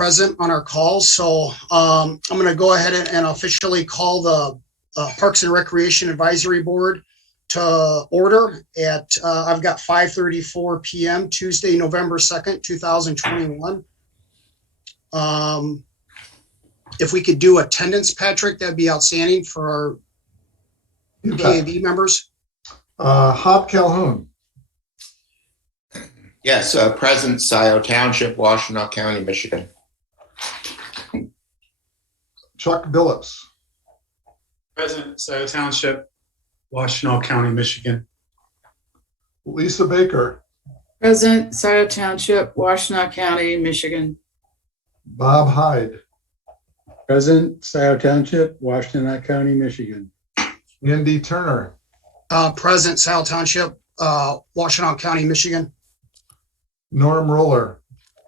present on our call, so I'm going to go ahead and officially call the Parks and Recreation Advisory Board to order at, I've got 5:34 p.m. Tuesday, November 2nd, 2021. If we could do attendance, Patrick, that'd be outstanding for our P&RAB members. Hop Calhoun. Yes, present, Scio Township, Washtenaw County, Michigan. Chuck Billups. Present, Scio Township, Washtenaw County, Michigan. Lisa Baker. Present, Scio Township, Washtenaw County, Michigan. Bob Hyde. Present, Scio Township, Washtenaw County, Michigan. Andy Turner. Present, Scio Township, Washtenaw County, Michigan. Norm Roller.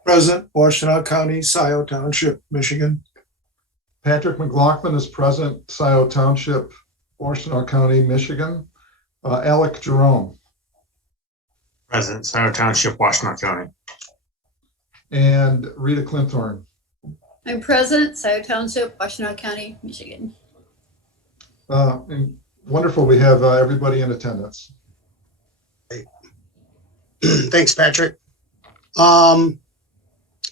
Present, Washtenaw County, Scio Township, Michigan. Patrick McLaughlin is present, Scio Township, Washtenaw County, Michigan. Alec Jerome. Present, Scio Township, Washtenaw County. And Rita Clinthorne. I'm present, Scio Township, Washtenaw County, Michigan. And wonderful, we have everybody in attendance. Thanks, Patrick.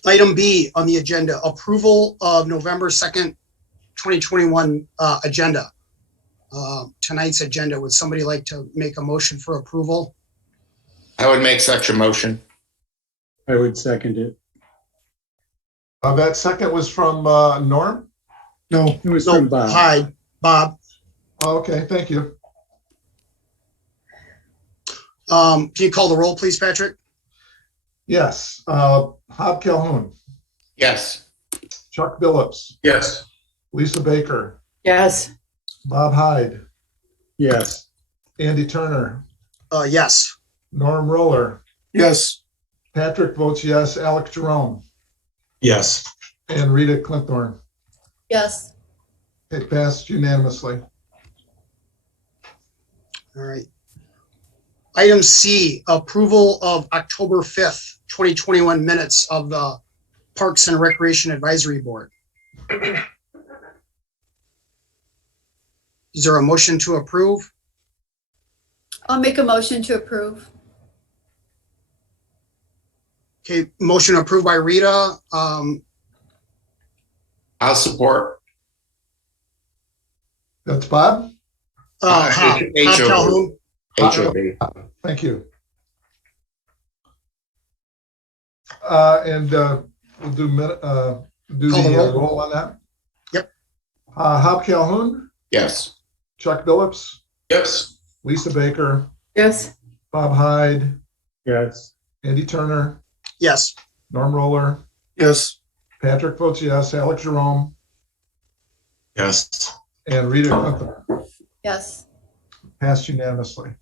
Item B on the agenda, approval of November 2nd, 2021 agenda. Tonight's agenda, would somebody like to make a motion for approval? I would make such a motion. I would second it. That second was from Norm? No, It was No, from Bob. hi, Bob. Oh, okay, thank you. Can you call the roll, please, Patrick? Yes, Hop Calhoun. Yes. Chuck Billups. Yes. Lisa Baker. Yes. Bob Hyde. Yes. Andy Turner. Yes. Norm Roller. yes, Patrick votes yes. Alec Jerome. Yes. And Rita Clinthorne. Yes. It passed unanimously. All right. Item C, approval of October 5th, 2021 minutes of the Parks and Recreation Advisory Board. Is there a motion to approve? I'll make a motion to approve. Okay, motion approved by Rita. I'll support. That's Bob? Hop Calhoun. HOB. Thank you. And we'll do the roll on that. Yep. Hop Calhoun, Yes. Chuck Billups, Yes. Lisa Baker, Yes. Bob Hyde, Yes. Andy Turner, Yes. Norm Roller, yes, Patrick votes yes. Alec Jerome, Yes. and Rita Clinthorne. Yes. Passed unanimously.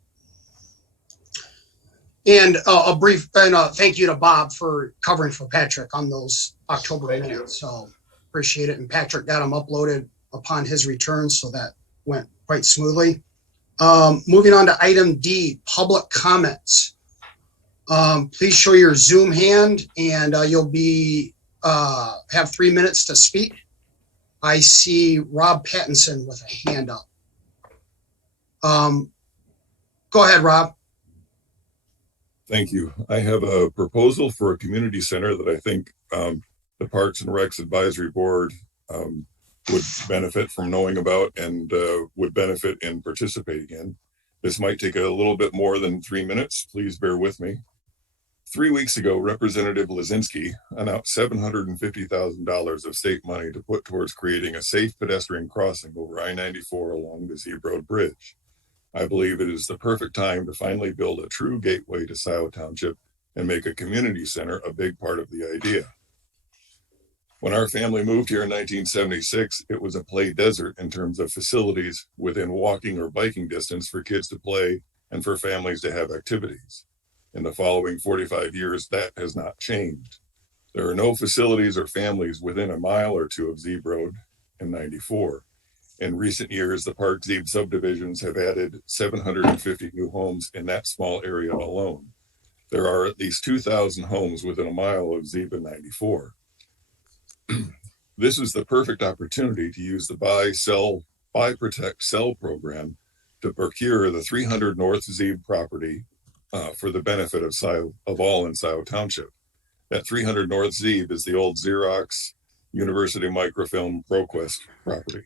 And a brief thank you to Bob for covering for Patrick on those October minutes. So appreciate it. And Patrick got them uploaded upon his return, so that went quite smoothly. Moving on to item D, public comments. Please show your Zoom hand, and you'll be have 3 minutes to speak. I see Rob Pattinson with a hand up. Go ahead, Rob. Thank you. I have a proposal for a community center that I think the Parks and Recs Advisory Board would benefit from knowing about and would benefit in participating in. This might take a little bit more than 3 minutes. Please bear with me. 3 weeks ago, Representative Lazinski announced $750,000 of state money to put towards creating a safe pedestrian crossing over I-94 along the Zebra Road Bridge. I believe it is the perfect time to finally build a true gateway to Scio Township and make a community center a big part of the idea. When our family moved here in 1976, it was a play desert in terms of facilities within walking or biking distance for kids to play and for families to have activities. In the following 45 years, that has not changed. There are no facilities or families within a mile or two of Zebra Road and 94. In recent years, the Park Zeb subdivisions have added 750 new homes in that small area alone. There are at least 2,000 homes within a mile of Zeb and 94. This is the perfect opportunity to use the buy, protect, sell program to procure the 300 North Zeeb property for the benefit of all in Scio Township. That 300 North Zeeb is the old Xerox University Microfilm ProQuest property.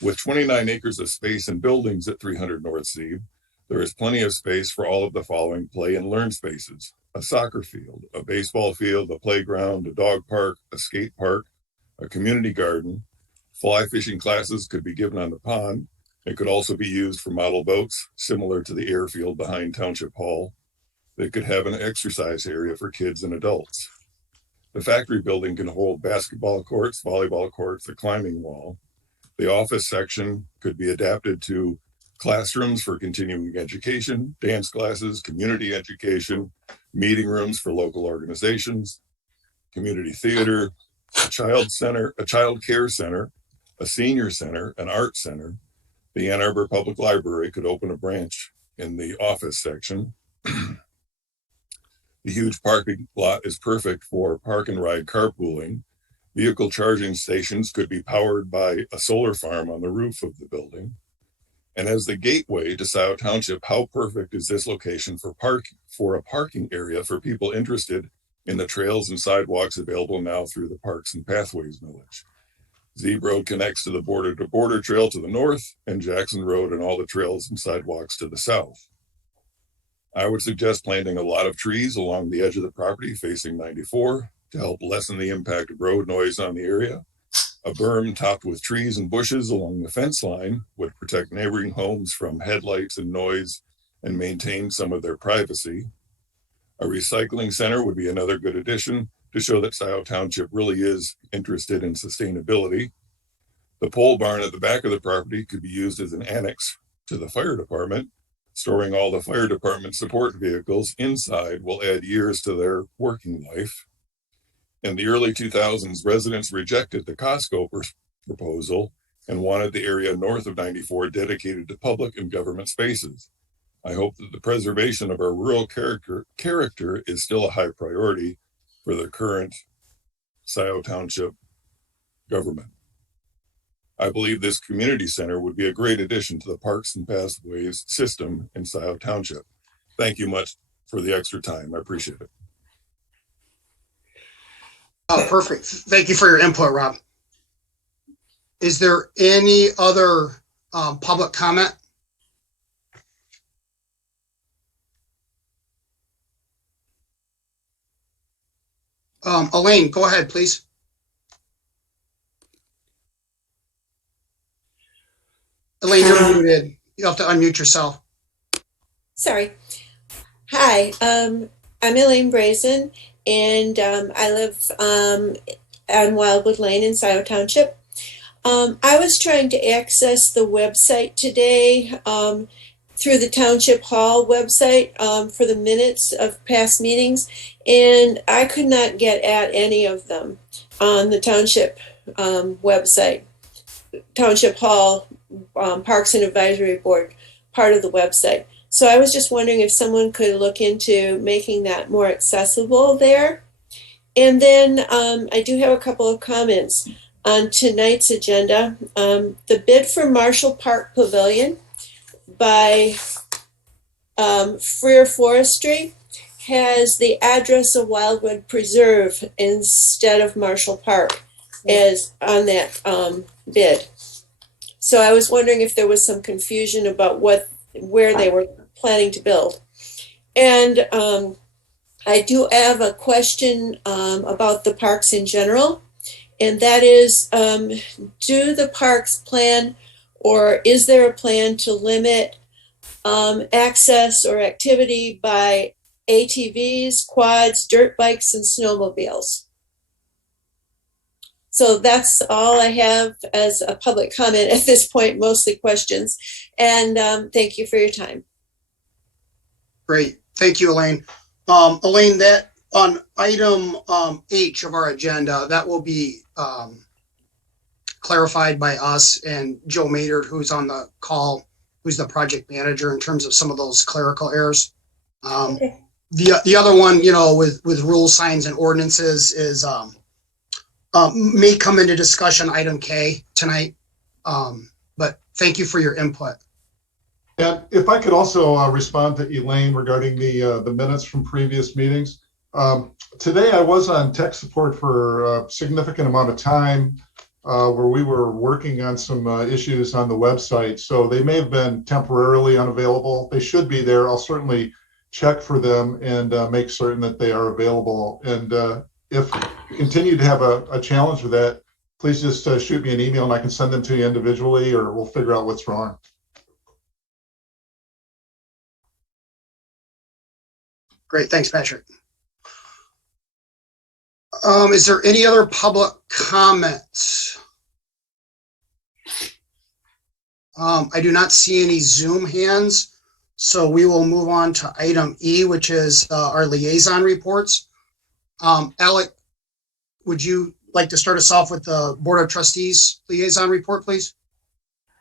With 29 acres of space and buildings at 300 North Zeeb, there is plenty of space for all of the following play and learn spaces: a soccer field, a baseball field, a playground, a dog park, a skate park, a community garden. Fly fishing classes could be given on the pond. It could also be used for model boats, similar to the airfield behind Township Hall. They could have an exercise area for kids and adults. The factory building can hold basketball courts, volleyball courts, a climbing wall. The office section could be adapted to classrooms for continuing education, dance classes, community education, meeting rooms for local organizations, community theater, a child center, a child care center, a senior center, an art center. The Ann Arbor Public Library could open a branch in the office section. The huge parking lot is perfect for park and ride carpooling. Vehicle charging stations could be powered by a solar farm on the roof of the building. And as the gateway to Scio Township, how perfect is this location for a parking area for people interested in the trails and sidewalks available now through the Parks and Pathways Village. Zeeb Road connects to the border trail to the north, and Jackson Road and all the trails and sidewalks to the south. I would suggest planting a lot of trees along the edge of the property facing 94 to help lessen the impact of road noise on the area. A berm topped with trees and bushes along the fence line would protect neighboring homes from headlights and noise and maintain some of their privacy. A recycling center would be another good addition to show that Scio Township really is interested in sustainability. The pole barn at the back of the property could be used as an annex to the fire department. Storing all the fire department support vehicles inside will add years to their working life. In the early 2000s, residents rejected the Costco proposal and wanted the area north of 94 dedicated to public and government spaces. I hope that the preservation of our rural character is still a high priority for the current Scio Township government. I believe this community center would be a great addition to the Parks and Pathways system in Scio Township. Thank you much for the extra time. I appreciate it. Oh, perfect. Thank you for your input, Rob. Is there any other public comment? Elaine, go ahead, please. Elaine, you're muted. You have to unmute yourself. Sorry. Hi, I'm Elaine Brazen, and I live on Wildwood Lane in Scio Township. I was trying to access the website today through the Township Hall website for the minutes of past meetings, and I could not get at any of them on the Township website. Township Hall Parks and Advisory Board part of the website. So I was just wondering if someone could look into making that more accessible there. And then I do have a couple of comments on tonight's agenda. The bid for Marshall Park Pavilion by Freer Forestry has the address of Wildwood Preserve instead of Marshall Park as on that bid. So I was wondering if there was some confusion about where they were planning to build. And I do have a question about the parks in general, and that is, do the parks plan, or is there a plan to limit access or activity by ATVs, quads, dirt bikes, and snowmobiles? So that's all I have as a public comment at this point, mostly questions. And thank you for your time. Great. Thank you, Elaine. Elaine, that on item H of our agenda, that will be clarified by us and Joe Maynard, who's on the call, who's the project manager in terms of some of those clerical errors. Okay. The other one, you know, with rule signs and ordinances is may come into discussion item K tonight. But thank you for your input. And if I could also respond to Elaine regarding the minutes from previous meetings. Today I was on tech support for a significant amount of time where we were working on some issues on the website. So they may have been temporarily unavailable. They should be there. I'll certainly check for them and make certain that they are available. And if you continue to have a challenge with that, please just shoot me an email and I can send them to you individually, or we'll figure out what's wrong. Great, thanks, Patrick. Is there any other public comments? I do not see any Zoom hands, so we will move on to item E, which is our liaison reports. Alec, would you like to start us off with the Board of Trustees liaison report, please?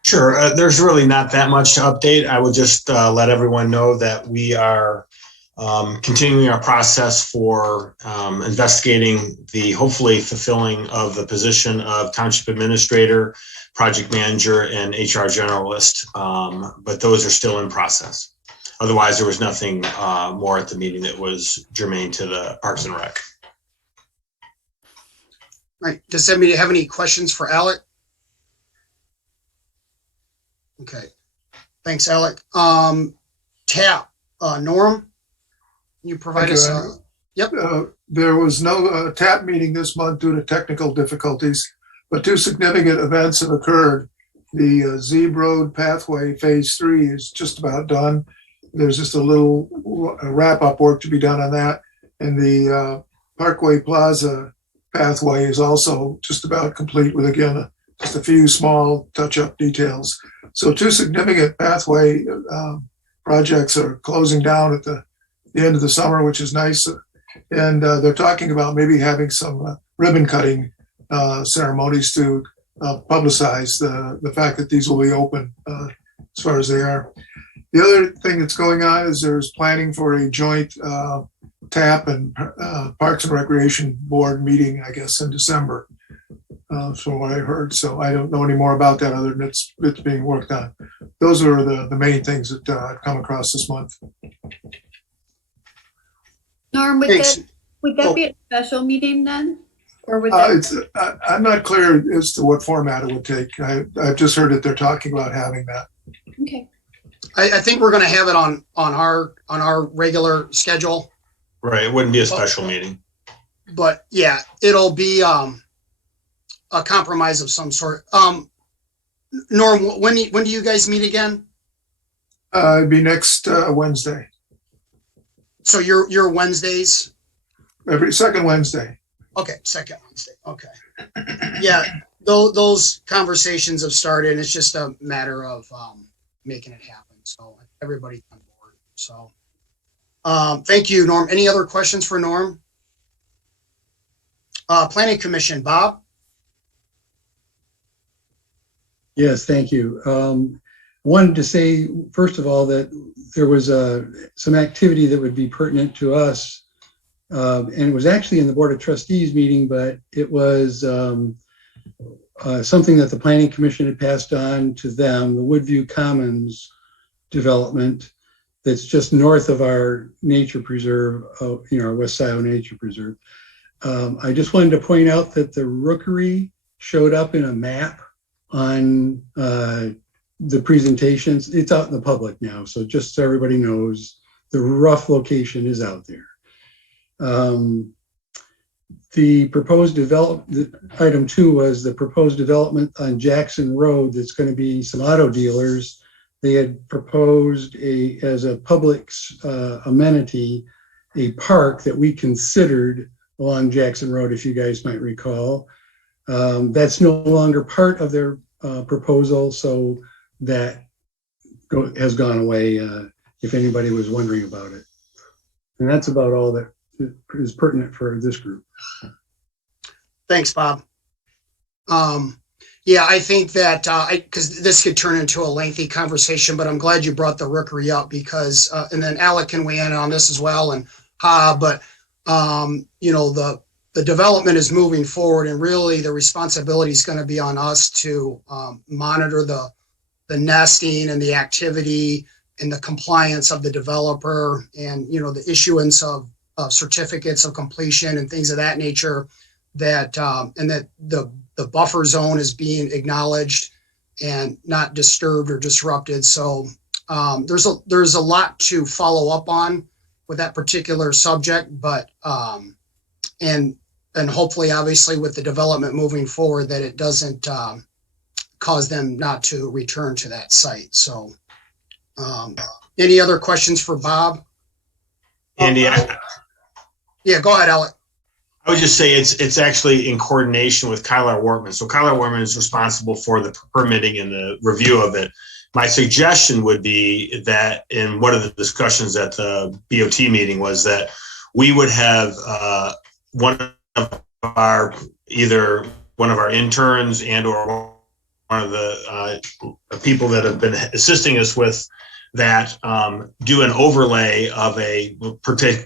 Sure. There's really not that much to update. I would just let everyone know that we are continuing our process for investigating the hopefully fulfilling of the position of Township Administrator, Project Manager, and HR Generalist, but those are still in process. Otherwise, there was nothing more at the meeting that was germane to the Parks and Rec. All right, does anybody have any questions for Alec? Okay, thanks, Alec. TAP, Norm, can you provide Thank us? you, Andrew. Yep. There was no TAP meeting this month due to technical difficulties, but two significant events have occurred. The Zeeb Road Pathway Phase 3 is just about done. There's just a little wrap-up work to be done on that. And the Parkway Plaza Pathway is also just about complete with, again, just a few small touch-up details. So two significant pathway projects are closing down at the end of the summer, which is nice. And they're talking about maybe having some ribbon cutting ceremonies to publicize the fact that these will be open as far as they are. The other thing that's going on is there's planning for a joint TAP and Parks and Recreation Board meeting, I guess, in December, from what I heard. So I don't know any more about that other than it's being worked on. Those are the main things that I've come across this month. Norm, would Thanks. that be a special meeting then? Or would that? I'm not clear as to what format it would take. I've just heard that they're talking about having that. Okay. I think we're going to have it on our regular schedule. Right. It wouldn't be a special meeting. But yeah, it'll be a compromise of some sort. Norm, when do you guys meet again? It'd be next Wednesday, So your Wednesdays? every second Wednesday. Okay, second Wednesday. Okay. Yeah, those conversations have started. It's just a matter of making it happen. So everybody's on board. So thank you, Norm. Any other questions for Norm? Planning Commission, Bob? Yes, thank you. Wanted to say, first of all, that there was some activity that would be pertinent to us. And it was actually in the Board of Trustees meeting, but it was something that the Planning Commission had passed on to them, the Woodview Commons development that's just north of our nature preserve, our West Scio Nature Preserve. I just wanted to point out that the rookery showed up in a map on the presentations. It's out in the public now, so just so everybody knows, the rough location is out there. The proposed development, item 2 was the proposed development on Jackson Road that's going to be some auto dealers. They had proposed as a public amenity, a park that we considered along Jackson Road, if you guys might recall. That's no longer part of their proposal, so that has gone away, if anybody was wondering about it. And that's about all that is pertinent for this group. Thanks, Bob. Yeah, I think that because this could turn into a lengthy conversation, but I'm glad you brought the rookery up because, and then Alec can weigh in on this as well, and but the the development is moving forward, and really the responsibility is going to be on us to monitor the nesting and the activity and the compliance of the developer, and the issuance of certificates of completion and things of that nature, that and that the buffer zone is being acknowledged and not disturbed or disrupted. So there's a lot to follow up on with that particular subject, but and hopefully, obviously, with the development moving forward, that it doesn't cause them not to return to that site. So any other questions for Bob? Andy, Yeah, go ahead, Alec. I would just say it's actually in coordination with Kyler Wortman. So Kyler Wortman is responsible for the permitting and the review of it. My suggestion would be that in one of the discussions at the BOT meeting was that we would have one of our interns and or one of the people that have been assisting us with that do an overlay of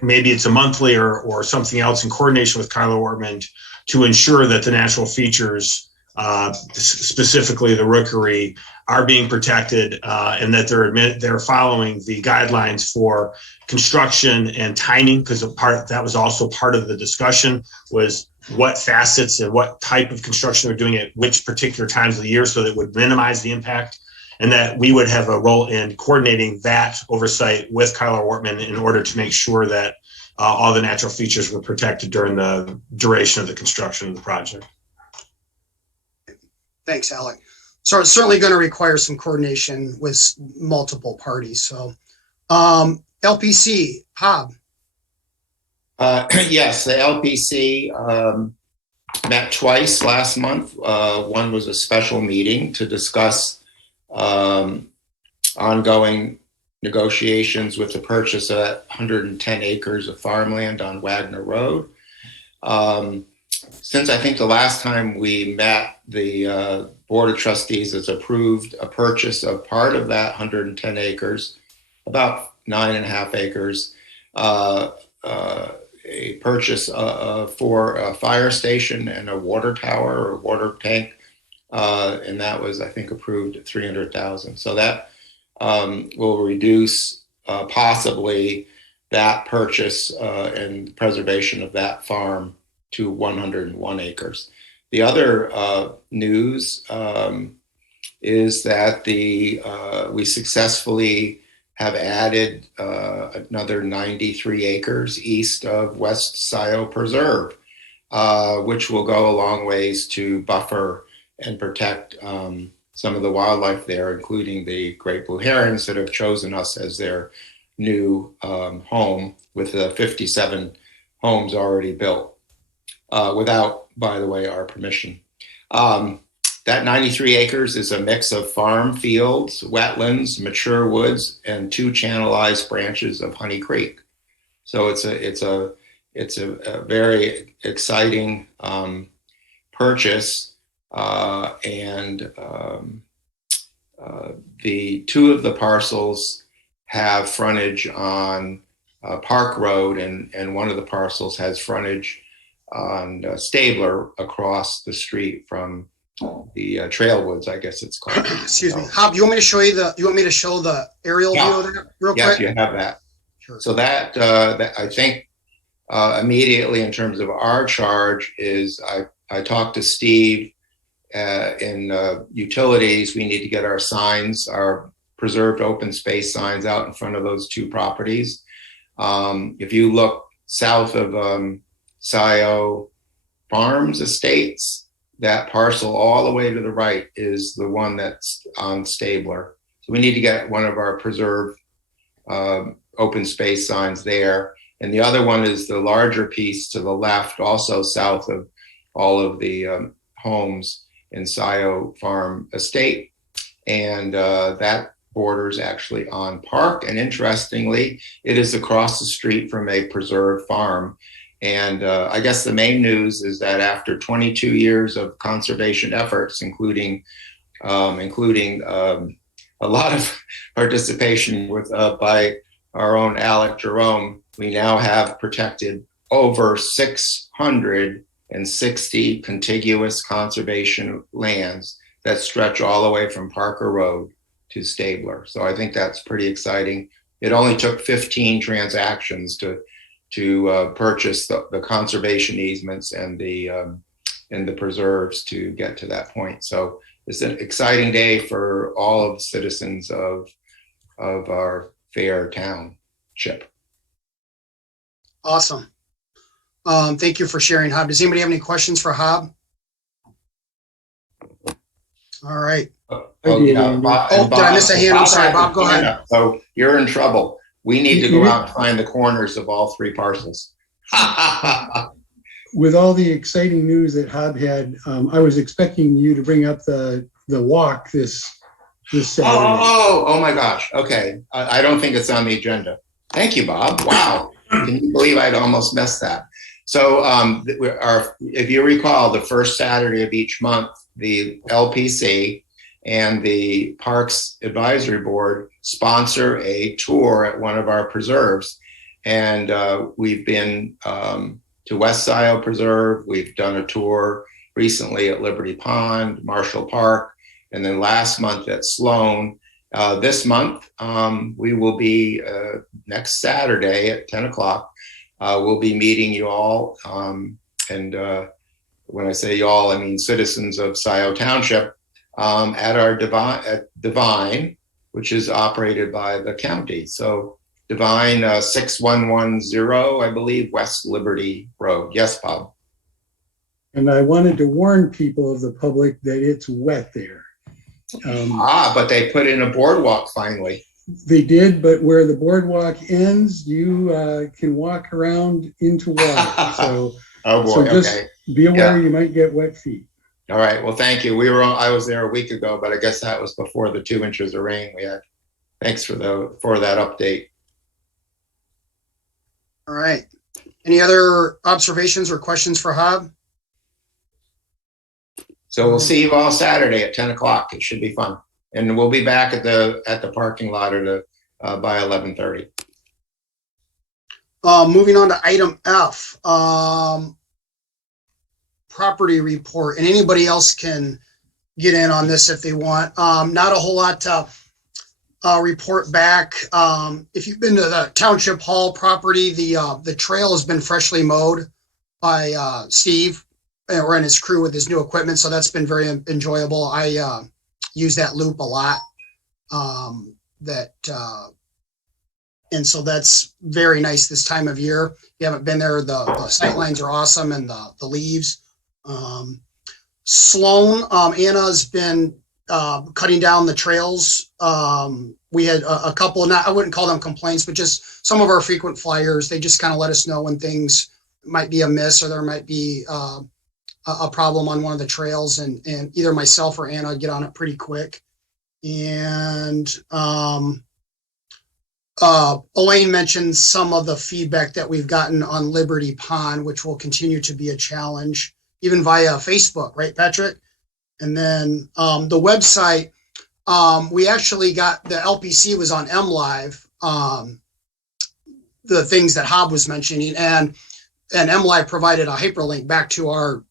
maybe it's a monthly or something else in coordination with Kyler Wortman to ensure that the natural features, specifically the rookery, are being protected and that they're following the guidelines for construction and timing, because that was also part of the discussion, was what facets and what type of construction they're doing at which particular times of the year, so that it would minimize the impact, and that we would have a role in coordinating that oversight with Kyler Wortman in order to make sure that all the natural features were protected during the duration of the construction of the project. Thanks, Alec. So it's certainly going to require some coordination with multiple parties. So LPC, Bob. Yes, the LPC met twice last month. One was a special meeting to discuss ongoing negotiations with the purchase of 110 acres of farmland on Wagner Road. Since I think the last time we met, the Board of Trustees has approved a purchase of part of that 110 acres, about 9.5 acres, a purchase for a fire station and a water tower or water tank, and that was, I think, approved at $300,000. So that will reduce possibly that purchase and preservation of that farm to 101 acres. The other news is that we successfully have added another 93 acres east of West Scio Preserve, which will go a long ways to buffer and protect some of the wildlife there, including the great blue herons that have chosen us as their new home, with the 57 homes already built, without, by the way, our permission. That 93 acres is a mix of farm fields, wetlands, mature woods, and 2 channelized branches of Honey Creek. So it's a very exciting purchase, and the 2 of the parcels have frontage on Park Road, and one of the parcels has frontage on Stabler across the street from the Trailwoods, I guess it's called. Excuse me, Bob. You want me to show you the aerial view of that real quick? Yes, you have that. Sure. So that I think immediately in terms of our charge is I talked to Steve in utilities. We need to get our signs, our preserved open space signs, out in front of those 2 properties. If you look south of Scio Farms Estates, that parcel all the way to the right is the one that's on Stabler. So we need to get one of our preserved open space signs there. And the other one is the larger piece to the left, also south of all of the homes in Scio Farm Estate. And that borders actually on Park. And interestingly, it is across the street from a preserved farm. And I guess the main news is that after 22 years of conservation efforts, including a lot of participation by our own Alec Jerome, we now have protected over 660 contiguous conservation lands that stretch all the way from Parker Road to Stabler. So I think that's pretty exciting. It only took 15 transactions to purchase the conservation easements and the preserves to get to that point. So it's an exciting day for all of the citizens of our fair township. Awesome. Thank you for sharing, Hob. Does anybody have any questions for Hob? All right. Bob, did I miss a hand? I'm sorry, Bob, go ahead. So you're in trouble. We need to go out and find the corners of all 3 parcels. With all the exciting news that Hob had, I was expecting you to bring up the walk this Saturday. Oh my gosh. Okay. I don't think it's on the agenda. Thank you, Bob. Wow. Can you believe I'd almost messed that? So if you recall, the first Saturday of each month, the LPC and the Parks Advisory Board sponsor a tour at one of our preserves. And we've been to West Scio Preserve. We've done a tour recently at Liberty Pond, Marshall Park, and then last month at Sloan. This month, we will be next Saturday at 10 o'clock. We'll be meeting you all. And when I say y'all, I mean citizens of Scio Township at our Divine, which is operated by the county. So Divine 6110, I believe, West Liberty Road. Yes, Bob. And I wanted to warn people of the public that it's wet there. But they put in a boardwalk finally. They did, but where the boardwalk ends, you can walk around into water. So, oh boy, so just okay. be aware you might get wet feet. All right. Well, thank you. I was there a week ago, but I guess that was before the 2 inches of rain we had. Thanks for that update. All right. Any other observations or questions for Hob? So we'll see you all Saturday at 10 o'clock. It should be fun. And we'll be back at the parking lot by 11:30. Moving on to item F, property report. And anybody else can get in on this if they want. Not a whole lot to report back. If you've been to the Township Hall property, the trail has been freshly mowed by Steve and his crew with his new equipment. So that's been very enjoyable. I use that loop a lot. And so that's very nice this time of year. If you haven't been there, the sight lines are awesome and the leaves. Sloan, Anna's been cutting down the trails. We had a couple, I wouldn't call them complaints, but just some of our frequent flyers. They just kind of let us know when things might be amiss or there might be a problem on one of the trails, and either myself or Anna get on it pretty quick. And Elaine mentioned some of the feedback that we've gotten on Liberty Pond, which will continue to be a challenge, even via Facebook, right, Patrick? And then the website, we actually got, the LPC was on MLive, the things that Hob was mentioning, and MLive provided a hyperlink back to our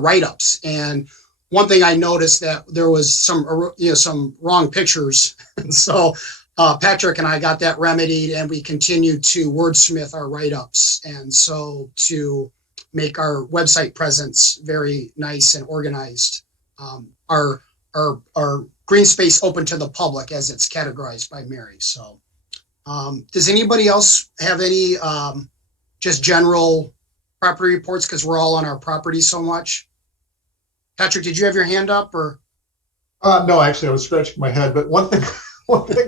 write-ups. And one thing I noticed that there was some wrong pictures. And so Patrick and I got that remedied, and we continued to wordsmith our write-ups. And so to make our website presence very nice and organized, our green space open to the public as it's categorized by Mary. So does anybody else have any just general property reports, because we're all on our property so much? Patrick, did you have your hand up or? No, actually I was scratching my head, but one thing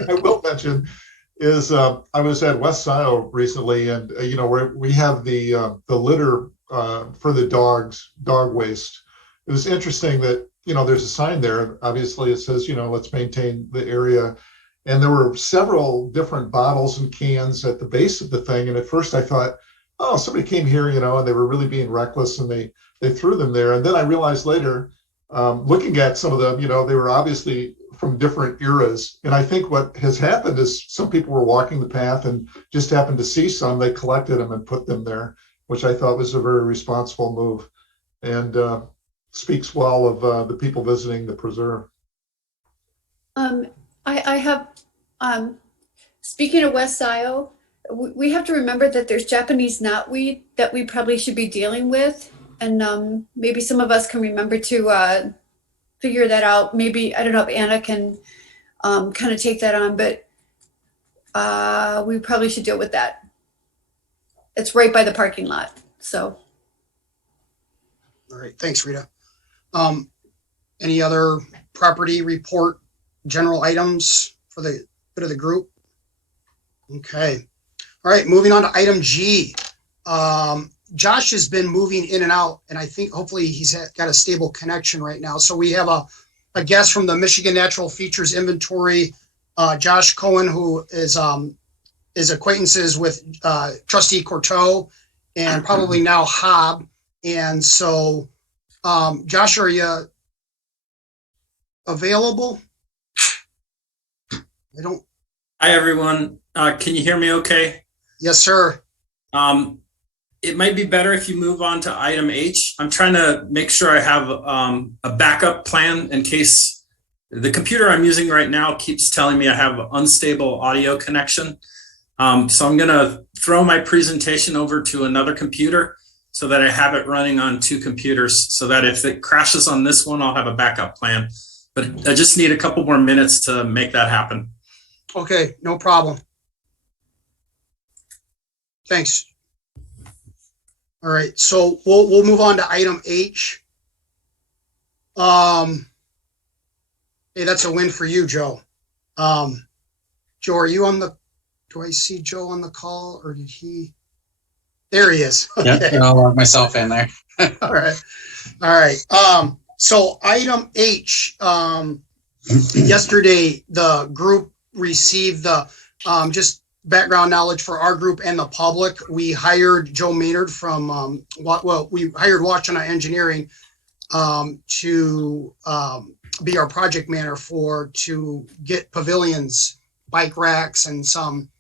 I will mention is I was at West Scio recently, and where we have the litter for the dog waste. It was interesting that there's a sign there. Obviously, it says let's maintain the area, and there were several different bottles and cans at the base of the thing. And at first, I thought, oh, somebody came here, and they were really being reckless, and they threw them there. And then I realized later, looking at some of them, they were obviously from different eras. And I think what has happened is some people were walking the path and just happened to see some. They collected them and put them there. which I thought was a very responsible move and speaks well of the people visiting the preserve. I have, speaking of West Scio, we have to remember that there's Japanese knotweed that we probably should be dealing with. And maybe some of us can remember to figure that out. Maybe, I don't know if Anna can kind of take that on, but we probably should deal with that. It's right by the parking lot, so. All right, thanks, Rita. Any other property report, general items for the bit of the group? Okay. All right, moving on to item G. Josh has been moving in and out, and I think hopefully he's got a stable connection right now. So we have a guest from the Michigan Natural Features Inventory, Josh Cohen, who is acquaintances with Trustee Courteau and probably now Hobb. And so, Josh, are you available? Hi, everyone. Can you hear me okay? Yes, sir. It might be better if you move on to item H. I'm trying to make sure I have a backup plan in case the computer I'm using right now keeps telling me I have unstable audio connection. So I'm going to throw my presentation over to another computer so that I have it running on two computers so that if it crashes on this one, I'll have a backup plan. But I just need a couple more minutes to make that happen. Okay, no problem. Thanks. All right, so we'll move on to item H. Hey, that's a win for you, Joe. Joe, are you on the? Do I see Joe on the call, or did he? There he is. Okay. Yeah, I'll log myself in there. All right. All right. So item H, yesterday, the group received the, just background knowledge for our group and the public. We hired Joe Maynard from, we hired Washtenaw Engineering to be our project manager to get pavilions, bike racks, and some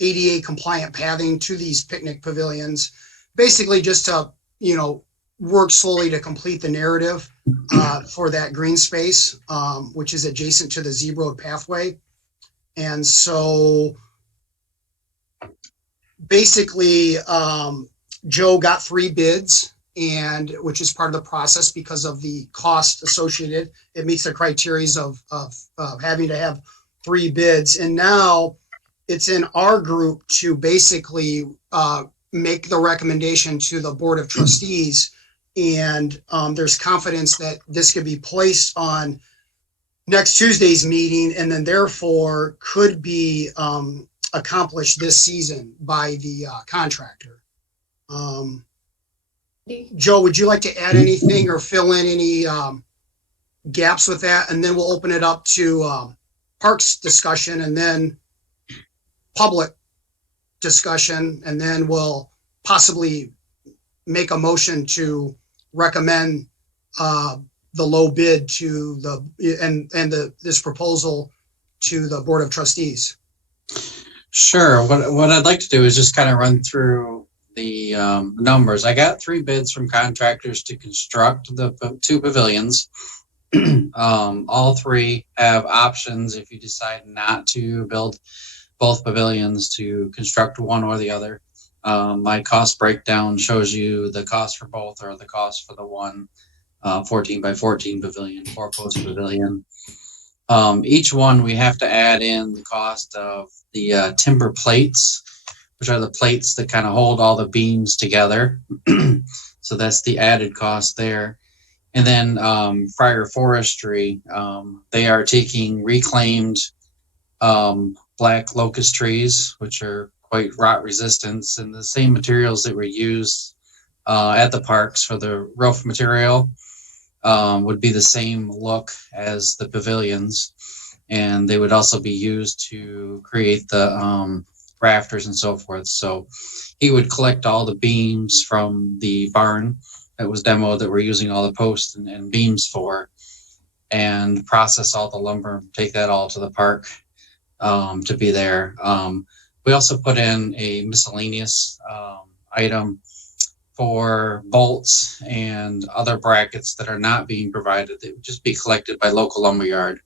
ADA compliant pathing to these picnic pavilions, basically just to, work slowly to complete the narrative for that green space, which is adjacent to the Z Road pathway. And so basically, Joe got 3 bids, and which is part of the process because of the cost associated. It meets the criteria of having to have 3 bids. And now it's in our group to basically make the recommendation to the Board of Trustees. And there's confidence that this could be placed on next Tuesday's meeting, and then therefore could be accomplished this season by the contractor. Joe, would you like to add anything or fill in any gaps with that? And then we'll open it up to parks discussion, and then public discussion, and then we'll possibly make a motion to recommend the low bid to this proposal to the Board of Trustees. Sure. What I'd like to do is just kind of run through the numbers. I got 3 bids from contractors to construct the 2 pavilions. All 3 have options if you decide not to build both pavilions, to construct one or the other. My cost breakdown shows you the cost for both, or the cost for the one 14 by 14 pavilion, 4-post pavilion. Each one we have to add in the cost of the timber plates, which are the plates that kind of hold all the beams together. So that's the added cost there. And then Friar Forestry, they are taking reclaimed black locust trees, which are quite rot resistant, and the same materials that were used at the parks for the roof material would be the same look as the pavilions, and they would also be used to create the rafters and so forth. So he would collect all the beams from the barn that was demoed that we're using all the posts and beams for, and process all the lumber, take that all to the park to be there. We also put in a miscellaneous item for bolts and other brackets that are not being provided. They would just be collected by local lumberyard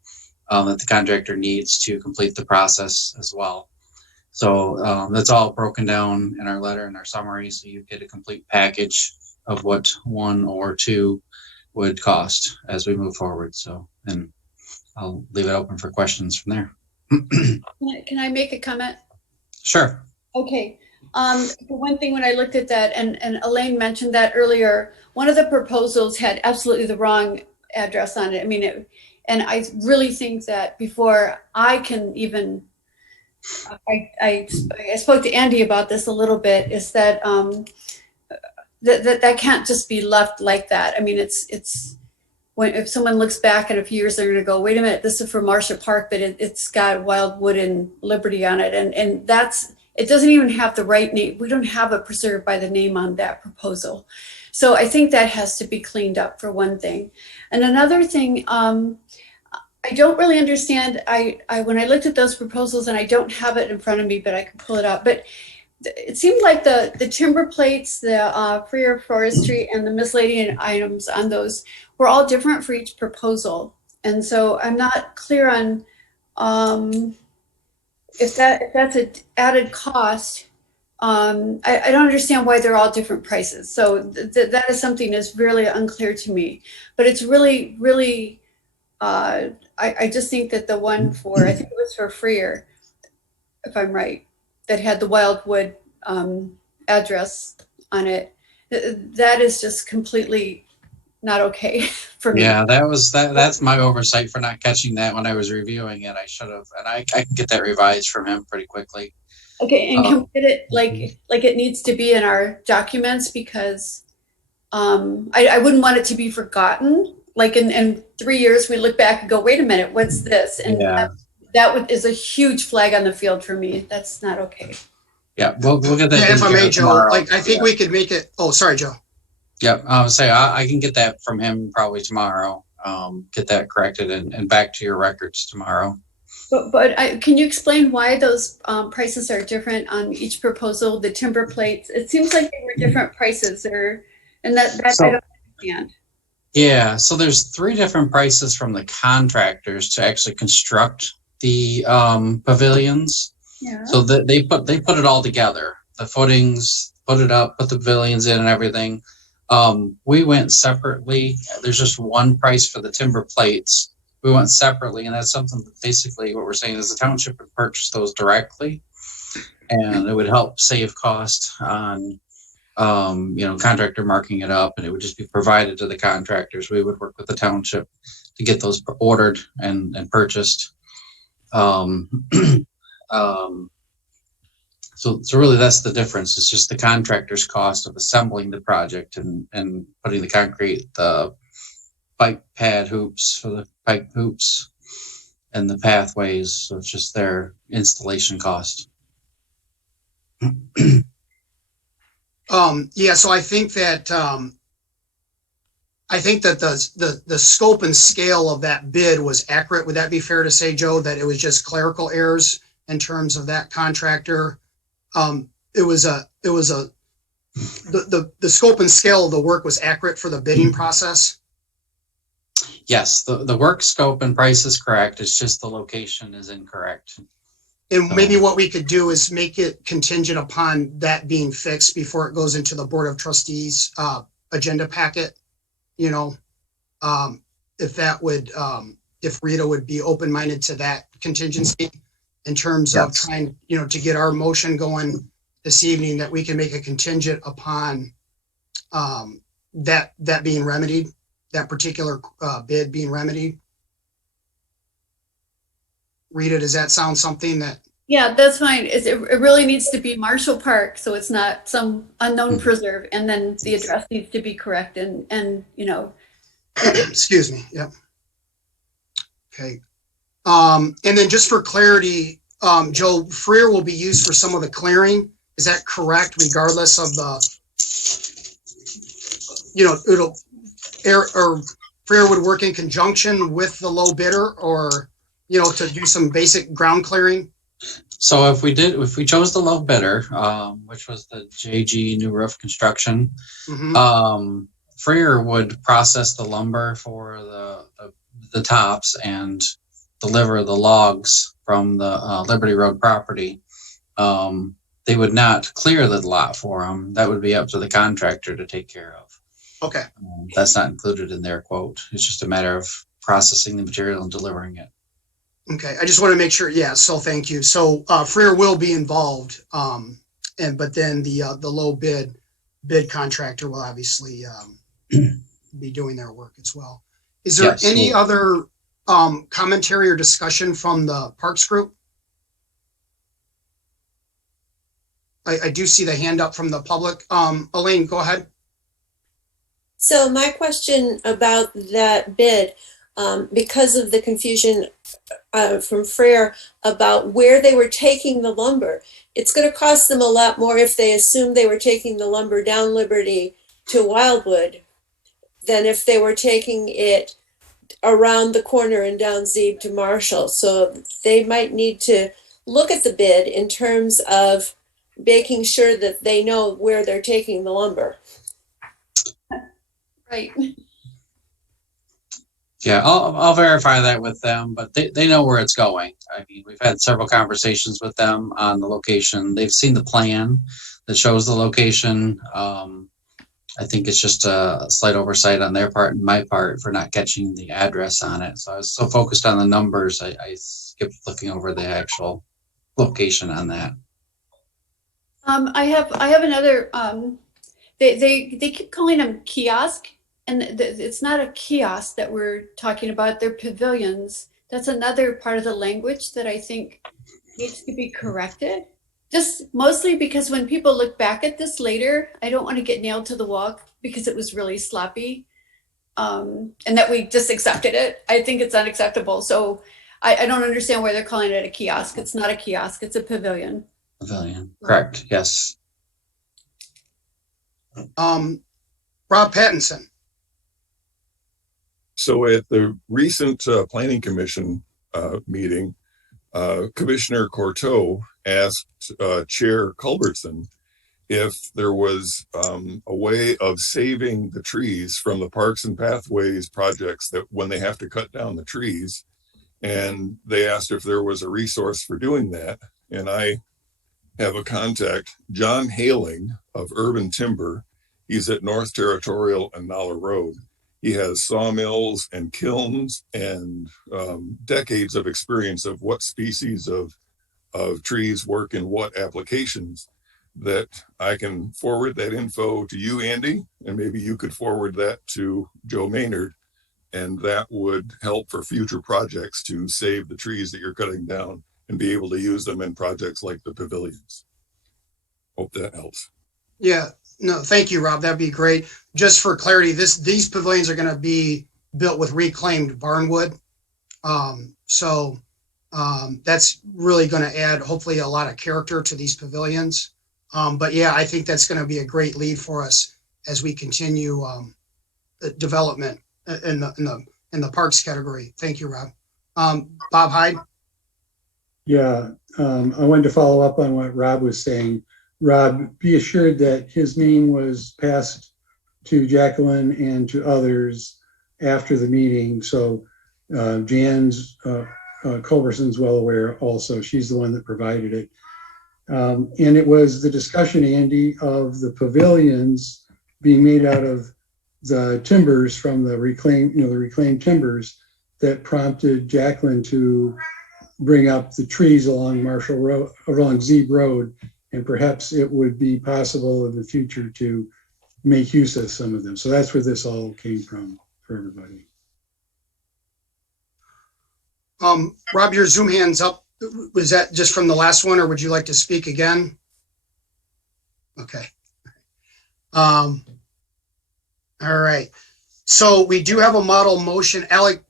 that the contractor needs to complete the process as well. So that's all broken down in our letter and our summary, so you get a complete package of what one or two would cost as we move forward. So, and I'll leave it open for questions from there. Can I make a comment? Sure. Okay. The one thing when I looked at that, and Elaine mentioned that earlier, one of the proposals had absolutely the wrong address on it. I mean, and I really think that before I can even, I spoke to Andy about this a little bit, is that that can't just be left like that. I mean, it's when, if someone looks back in a few years, they're going to go, wait a minute, this is for Marcia Park, but it's got Wildwood and Liberty on it. And that's, it doesn't even have the right name. We don't have a preserved by the name on that proposal. So I think that has to be cleaned up for one thing. And another thing, I don't really understand. When I looked at those proposals, and I don't have it in front of me, but I can pull it up. But it seemed like the timber plates, the freer forestry, and the miscellaneous items on those were all different for each proposal. And so I'm not clear on if that's an added cost. I don't understand why they're all different prices. So that is something that's really unclear to me. But it's really, really, I just think that the one for, I think it was for Freer, if I'm right, that had the Wildwood address on it, that is just completely not okay for me. Yeah, that's my oversight for not catching that when I was reviewing it. I should have, and I can get that revised from him pretty quickly. Okay, and can we get it like it needs to be in our documents, because I wouldn't want it to be forgotten. Like in 3 years, we look back and go, wait a minute, what's this? And Yeah. that is a huge flag on the field for me. That's not okay. Yeah, we'll get that. Yeah, if I taken care may, of Joe, tomorrow. like, I think we could make it, oh, sorry, Joe. Yep, I can get that from him probably tomorrow. Get that corrected and back to your records tomorrow. But can you explain why those prices are different on each proposal? The timber plates, it seems like they were different prices there, and that So- I don't understand. Yeah, so there's 3 different prices from the contractors to actually construct the pavilions. Yeah. So they put it all together. The footings, put it up, put the pavilions in and everything. We went separately. There's just one price for the timber plates. We went separately, and that's something that basically what we're saying is the township would purchase those directly, and it would help save cost on contractor marking it up, and it would just be provided to the contractors. We would work with the township to get those ordered and purchased. So really that's the difference. It's just the contractor's cost of assembling the project and putting the concrete, the pipe pad hoops for the pipe hoops and the pathways. So it's just their installation cost. Yeah, so I think that the scope and scale of that bid was accurate. Would that be fair to say, Joe, that it was just clerical errors in terms of that contractor? The scope and scale of the work was accurate for the bidding process? Yes, the work scope and price is correct. It's just the location is incorrect. And maybe what we could do is make it contingent upon that being fixed before it goes into the Board of Trustees agenda packet. If that would, if Rita would be open-minded to that contingency in terms of trying, to get our motion going this evening, that we can make a contingent upon that being remedied, that particular bid being remedied. Rita, does that sound something that? Yeah, that's fine. It really needs to be Marshall Park, so it's not some unknown preserve, and then the address needs to be correct and Excuse me. Yep. Okay. And then just for clarity, Joe, Freer will be used for some of the clearing. Is that correct? Regardless of Freer would work in conjunction with the low bidder, or to do some basic ground clearing? So if we chose the low bidder, which was the JG New Roof Construction, Mhm. Freer would process the lumber for the tops and deliver the logs from the Liberty Road property. They would not clear the lot for them. That would be up to the contractor to take care of. Okay. That's not included in their quote. It's just a matter of processing the material and delivering it. Okay. I just want to make sure. Yeah. So thank you. So Freer will be involved, but then the low bid contractor will obviously be doing their work as well. Is there Yes. any other commentary or discussion from the Parks Group? I do see the hand up from the public. Elaine, go ahead. So my question about that bid, because of the confusion from Frere about where they were taking the lumber, it's going to cost them a lot more if they assumed they were taking the lumber down Liberty to Wildwood than if they were taking it around the corner and down Zeeb to Marshall. So they might need to look at the bid in terms of making sure that they know where they're taking the lumber. Right. Yeah, I'll verify that with them, but they know where it's going. I mean, we've had several conversations with them on the location. They've seen the plan that shows the location. I think it's just a slight oversight on their part and my part for not catching the address on it. So I was so focused on the numbers, I skipped looking over the actual location on that. I have another, they keep calling them kiosk, and it's not a kiosk that we're talking about, they're pavilions. That's another part of the language that I think needs to be corrected. Just mostly because when people look back at this later, I don't want to get nailed to the wall because it was really sloppy, and that we just accepted it. I think it's unacceptable. So I don't understand why they're calling it a kiosk. It's not a kiosk, it's a pavilion. Pavilion, correct, yes. Rob Pattinson. So at the recent Planning Commission meeting, Commissioner Courteau asked Chair Culbertson if there was a way of saving the trees from the Parks and Pathways projects that when they have to cut down the trees. And they asked if there was a resource for doing that. And I have a contact, John Haling of Urban Timber. He's at North Territorial and Nala Road. He has sawmills and kilns and decades of experience of what species of trees work in what applications, that I can forward that info to you, Andy, and maybe you could forward that to Joe Maynard, and that would help for future projects to save the trees that you're cutting down and be able to use them in projects like the pavilions. Hope that helps. Yeah, no, thank you, Rob. That'd be great. Just for clarity, these pavilions are going to be built with reclaimed barnwood. That's really going to add hopefully a lot of character to these pavilions. But yeah, I think that's going to be a great lead for us as we continue development in the parks category. Thank you, Rob. Bob Hyde. Yeah, I wanted to follow up on what Rob was saying. Rob, be assured that his name was passed to Jacqueline and to others after the meeting. So Jan's Culberson's well aware also. She's the one that provided it. And it was the discussion, Andy, of the pavilions being made out of the timbers from the reclaimed timbers that prompted Jacqueline to bring up the trees along Marshall Road, along Zeeb Road, and perhaps it would be possible in the future to make use of some of them. So that's where this all came from for everybody. Rob, your Zoom hand's up. Was that just from the last one, or would you like to speak again? Okay. All right. So we do have a model motion. Alec,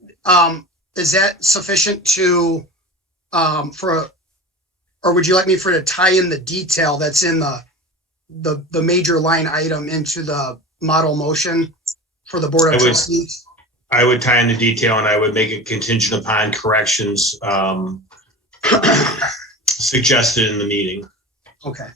is that sufficient to or would you like me to tie in the detail that's in the major line item into the model motion for the Board of Trustees? I would tie in the detail and I would make it contingent upon corrections suggested in the meeting. Okay.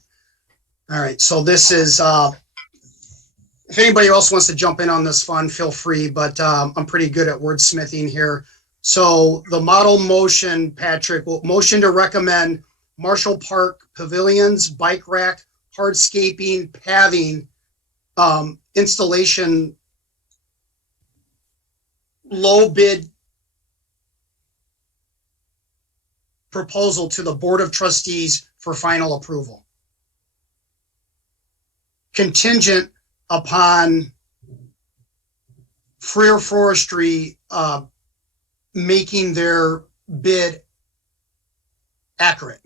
All right. So this is, if anybody else wants to jump in on this fund, feel free, but I'm pretty good at wordsmithing here. So the model motion, Patrick, will motion to recommend Marshall Park pavilions, bike rack, hardscaping, pathing, installation, low bid proposal to the Board of Trustees for final approval. Contingent upon Freer Forestry making their bid accurate.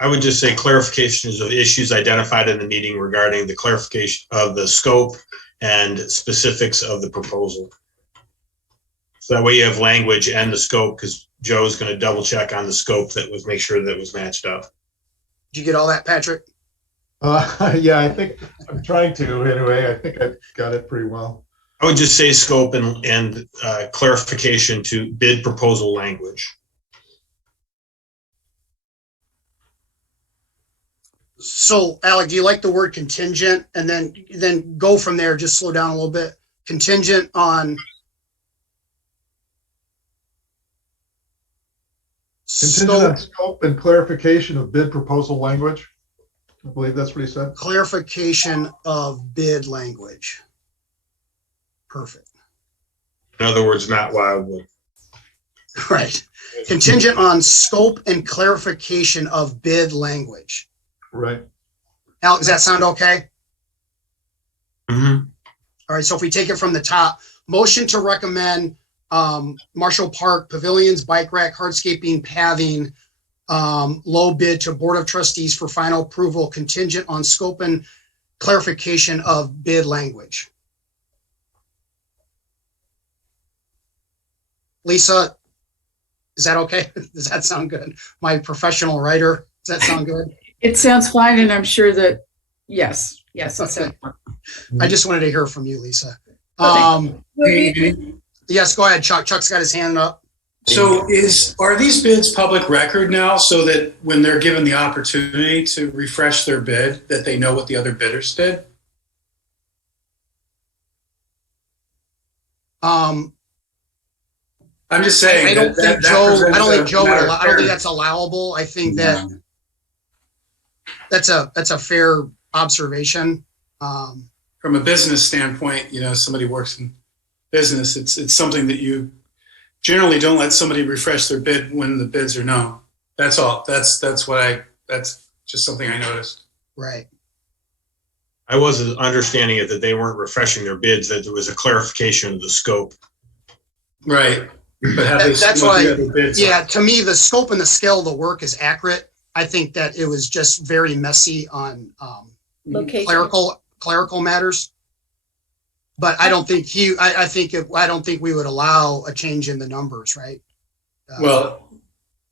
I would just say clarifications of issues identified in the meeting regarding the clarification of the scope and specifics of the proposal. So that way you have language and the scope, because Joe's going to double check on the scope that was, make sure that it was matched up. Did you get all that, Patrick? Yeah, I think I'm trying to anyway. I think I got it pretty well. I would just say scope and clarification to bid proposal language. So, Alec, do you like the word contingent? And then go from there, just slow down a little bit. Contingent on Contingent on scope and clarification of bid proposal language. I believe that's what he said. Clarification of bid language. Perfect. In other words, not Wildwood. Right. Contingent on scope and clarification of bid language. Right. Alec, does that sound okay? Mm-hmm. All right. So if we take it from the top, motion to recommend Marshall Park pavilions, bike rack, hardscaping, pathing, low bid to Board of Trustees for final approval, contingent on scope and clarification of bid language. Lisa, is that okay? Does that sound good? My professional writer, does that sound good? It sounds fine, and I'm sure that, yes, it sounds fine. I just wanted to hear from you, Lisa. Okay. Yes, go ahead, Chuck. Chuck's got his hand up. So are these bids public record now, so that when they're given the opportunity to refresh their bid, that they know what the other bidders did? I'm just saying. I don't think Joe would allow, I don't think that's allowable. I think that that's a fair observation. From a business standpoint, somebody works in business, it's something that you generally don't let somebody refresh their bid when the bids are known. That's all. That's just something I noticed. Right. I wasn't understanding it that they weren't refreshing their bids, that there was a clarification of the scope. Right. But that's why, to me, the scope and the scale of the work is accurate. I think that it was just very messy on clerical matters. But I don't think I don't think we would allow a change in the numbers, right? Well,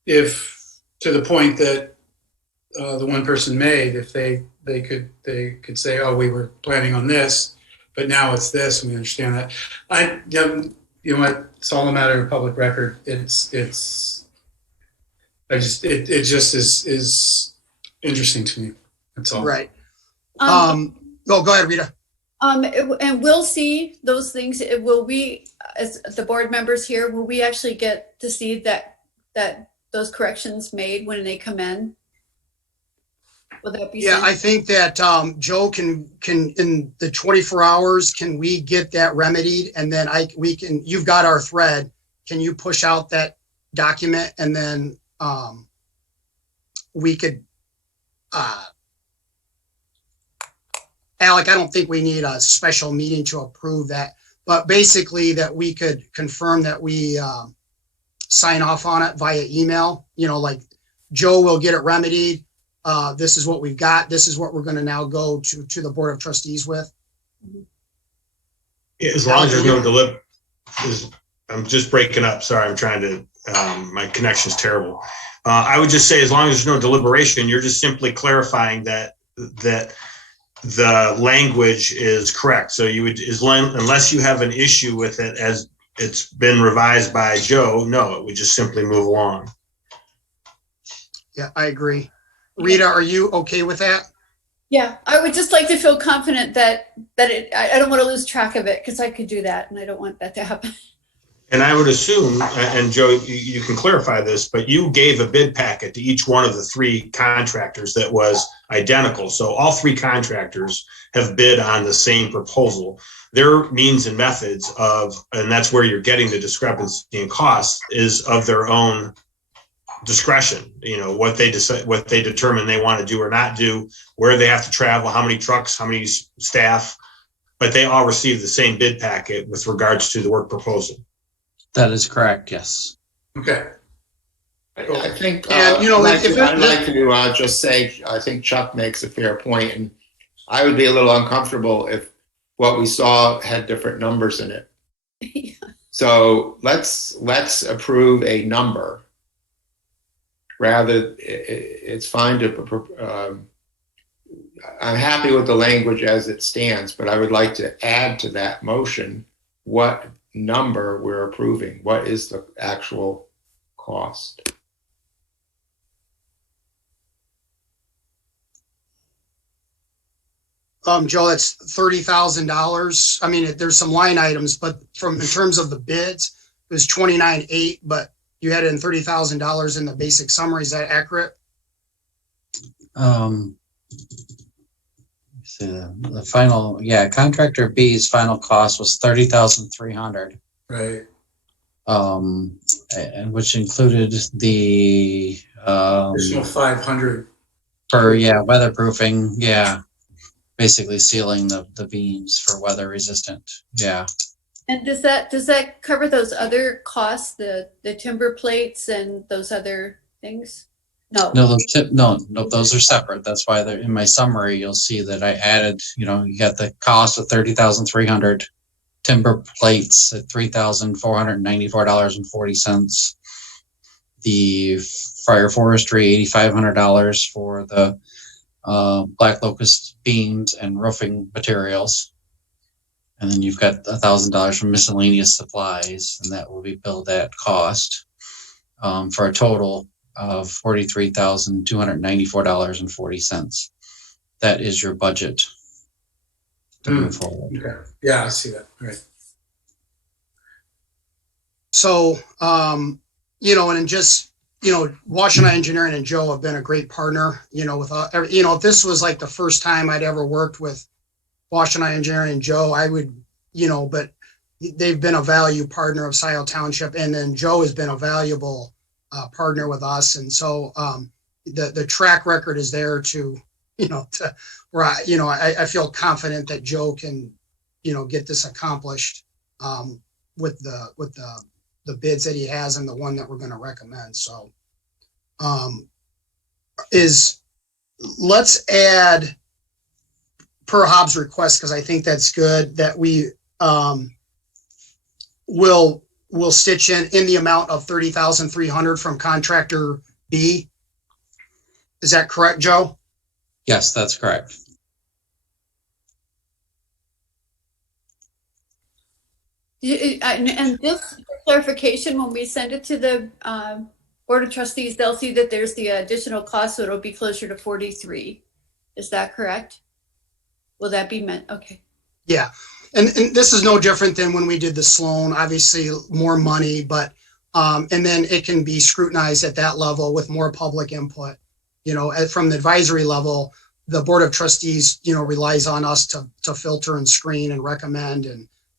if to the point that the one person made, if they could say, oh, we were planning on this, but now it's this, and we understand that. You know what? It's all a matter of public record. It just is interesting to me. That's all. Right. Go ahead, Rita. And we'll see those things. Will we, as the board members here, will we actually get to see that those corrections made when they come in? Will that be? Yeah, I think that Joe can in the 24 hours, can we get that remedied? And then you've got our thread. Can you push out that document? And then we could, Alec, I don't think we need a special meeting to approve that, but basically that we could confirm that we sign off on it via email. Like Joe will get it remedied. This is what we've got. This is what we're going to now go to the Board of Trustees with. As long as there's no I'm just breaking up. Sorry, I'm trying to, my connection's terrible. I would just say, as long as there's no deliberation, you're just simply clarifying that the language is correct. So you would, unless you have an issue with it as it's been revised by Joe, no, it would just simply move along. Yeah, I agree. Rita, are you okay with that? Yeah, I would just like to feel confident that I don't want to lose track of it, because I could do that and I don't want that to happen. And I would assume, and Joe, you can clarify this, but you gave a bid packet to each one of the three contractors that was identical. So all three contractors have bid on the same proposal. Their means and methods of, and that's where you're getting the discrepancy in cost, is of their own discretion. You know, what they decide, what they determine they want to do or not do, where they have to travel, how many trucks, how many staff, but they all receive the same bid packet with regards to the work proposal. That is correct, yes. Okay. I think, And, you know, I'd if like to just say, I think Chuck makes a fair point, and I would be a little uncomfortable if what we saw had different numbers in it. Yeah. So let's approve a number. Rather, it's fine to, I'm happy with the language as it stands, but I would like to add to that motion what number we're approving. What is the actual cost? Joe, that's $30,000. I mean, there's some line items, but in terms of the bids, it was 29.8, but you had in $30,000 in the basic summary. Is that accurate? So the final, contractor B's final cost was 30,300. Right. And which included the Additional 500. for weatherproofing, basically sealing the beams for weather resistant. Yeah. And does that cover those other costs, the timber plates and those other things? No. No, those are separate. That's why they're in my summary. You'll see that I added, you got the cost of 30,300, timber plates at $3,494.40, the fire forestry $8,500 for the black locust beams and roofing materials, and then you've got $1,000 from miscellaneous supplies, and that will be billed at cost for a total of $43,294.40. That is your budget to move forward. Okay. Yeah, I see that. All right. So, and just, Washington Engineering and Joe have been a great partner, with, if this was like the first time I'd ever worked with Washington Engineering and Joe, I would, but they've been a value partner of Scio Township, and then Joe has been a valuable partner with us. And so the track record is there to where I feel confident that Joe can, get this accomplished with the bids that he has and the one that we're going to recommend. So let's add per Hobbs' request, because I think that's good, that we will stitch in the amount of 30,300 from contractor B. Is that correct, Joe? Yes, that's correct. And this clarification, when we send it to the Board of Trustees, they'll see that there's the additional cost, so it'll be closer to 43. Is that correct? Will that be meant? Okay. Yeah. And this is no different than when we did the Sloan, obviously more money, but, and then it can be scrutinized at that level with more public input. From the advisory level, the Board of Trustees, relies on us to filter and screen and recommend,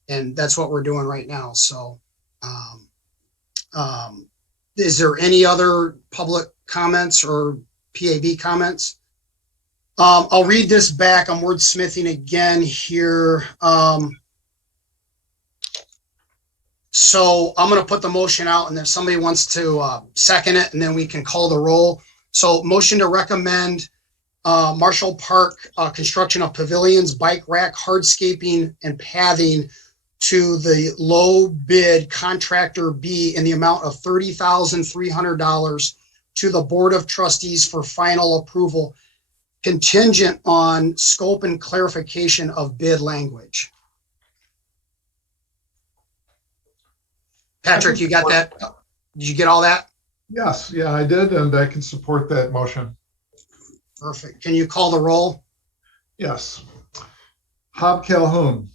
and that's what we're doing right now. So, is there any other public comments or PAB comments? I'll read this back. I'm wordsmithing again here. So I'm going to put the motion out, and if somebody wants to second it, and then we can call the roll. So motion to recommend Marshall Park construction of pavilions, bike rack, hardscaping, and pathing to the low bid contractor B in the amount of $30,300 to the Board of Trustees for final approval, contingent on scope and clarification of bid language. Patrick, you got that? Did you get all that? Yes, yeah, I did, and I can support that motion. Perfect. Can you call the roll? Yes. Hob Calhoun,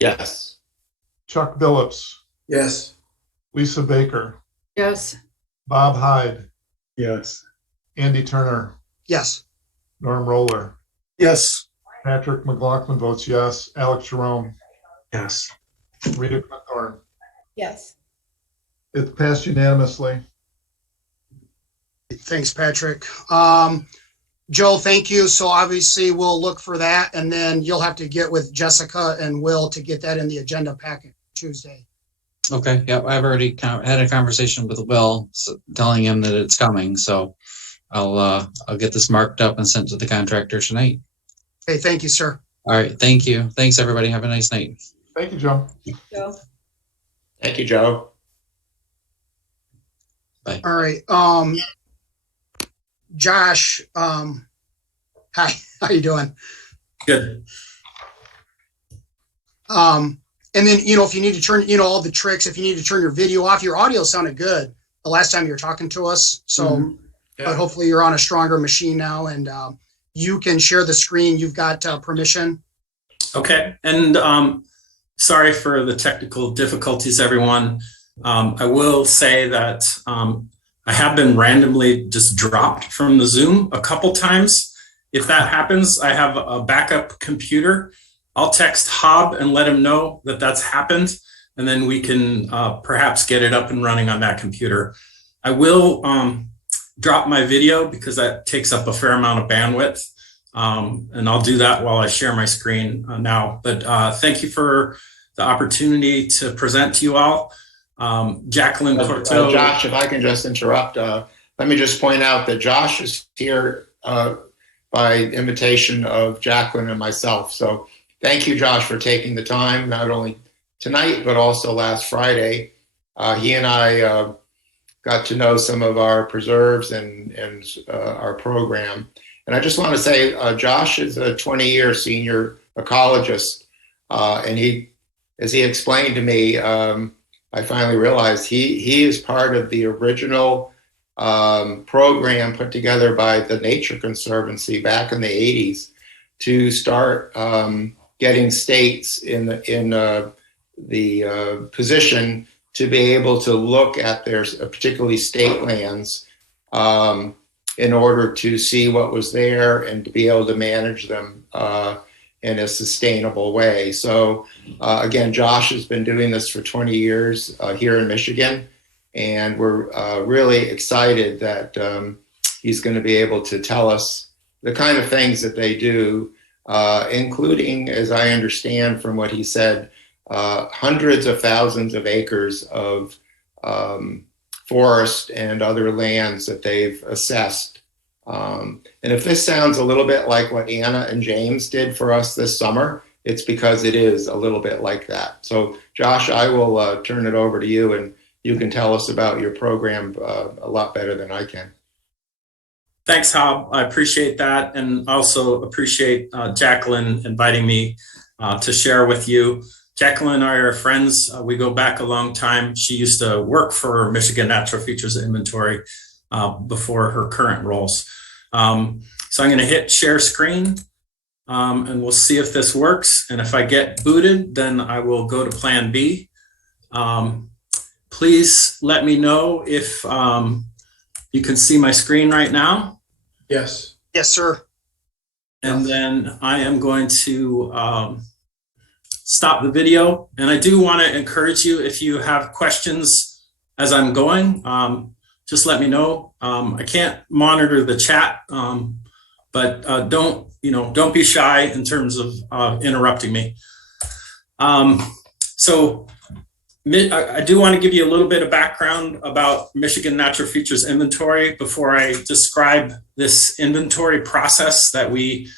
Yes. Chuck Billups, Yes. Lisa Baker, Yes. Bob Hyde, Yes. Andy Turner, Yes. Norm Roller, Yes. Patrick McLaughlin votes yes, Alex Jerome, Yes. Rita Clithorne. Yes. It's passed unanimously. Thanks, Patrick. Joe, thank you. So obviously we'll look for that, and then you'll have to get with Jessica and Will to get that in the agenda packet Tuesday. Okay, yeah, I've already had a conversation with Will, telling him that it's coming, so I'll get this marked up and sent to the contractor tonight. Okay, thank you, sir. All right, thank you. Thanks, everybody. Have a nice night. Thank you, Joe. Joe. Thank you, Joe. All right. Josh, hi, how you doing? Good. And then, if you need to turn, all the tricks, if you need to turn your video off, your audio sounded good the last time you were talking to us. So, but hopefully you're on a stronger machine now, and you can share the screen. You've got permission. Okay. And sorry for the technical difficulties, everyone. I will say that I have been randomly just dropped from the Zoom a couple times. If that happens, I have a backup computer. I'll text Hob and let him know that that's happened, and then we can perhaps get it up and running on that computer. I will drop my video because that takes up a fair amount of bandwidth, and I'll do that while I share my screen now. But thank you for the opportunity to present to you all. Jacqueline Corto. Josh, if I can just interrupt, let me just point out that Josh is here by invitation of Jacqueline and myself. So thank you, Josh, for taking the time, not only tonight, but also last Friday. He and I got to know some of our preserves and our program. And I just want to say, Josh is a 20-year senior ecologist. And as he explained to me, I finally realized he is part of the original program put together by the Nature Conservancy back in the 80s to start getting states in the position to be able to look at their particularly state lands in order to see what was there and to be able to manage them in a sustainable way. So again, Josh has been doing this for 20 years here in Michigan, and we're really excited that he's going to be able to tell us the kind of things that they do, including, as I understand from what he said, hundreds of thousands of acres of forest and other lands that they've assessed. And if this sounds a little bit like what Anna and James did for us this summer, it's because it is a little bit like that. So Josh, I will turn it over to you, and you can tell us about your program a lot better than I can. Thanks, Hob. I appreciate that, and also appreciate Jacqueline inviting me to share with you. Jacqueline and I are friends. We go back a long time. She used to work for Michigan Natural Features Inventory before her current roles. So I'm going to hit share screen, and we'll see if this works. And if I get booted, then I will go to plan B. Please let me know if you can see my screen right now. Yes. Yes, sir. And then I am going to stop the video. And I do want to encourage you, if you have questions as I'm going, just let me know. I can't monitor the chat, but don't be shy in terms of interrupting me. So I do want to give you a little bit of background about Michigan Natural Features Inventory before I describe this inventory process that we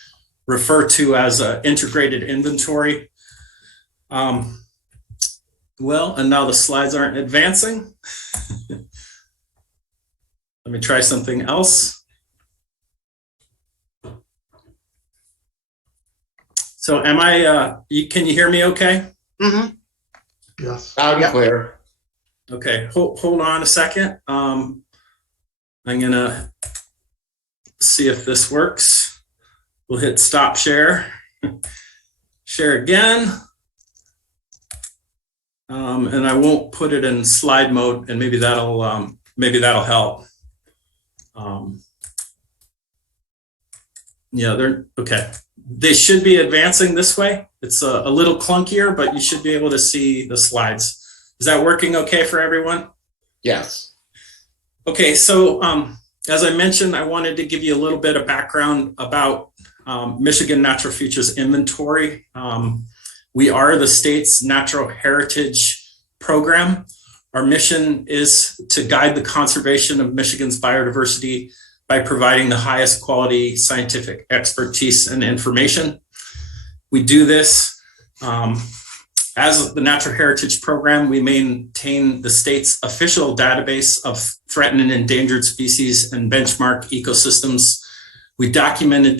refer to as an integrated inventory. Well, and now the slides aren't advancing. Let me try something else. So am I, can you hear me okay? Mm-hmm. Yes. Loud and clear. Okay, hold on a second. I'm gonna see if this works. We'll hit stop share. Share again. And I won't put it in slide mode, and maybe that'll help. Yeah, they're okay. They should be advancing this way. It's a little clunkier, but you should be able to see the slides. Is that working okay for everyone? Yes. Okay, so as I mentioned, I wanted to give you a little bit of background about Michigan Natural Features Inventory. We are the state's natural heritage program. Our mission is to guide the conservation of Michigan's biodiversity by providing the highest quality scientific expertise and information. We do this as the Natural Heritage Program. We maintain the state's official database of threatened and endangered species and benchmark ecosystems. We document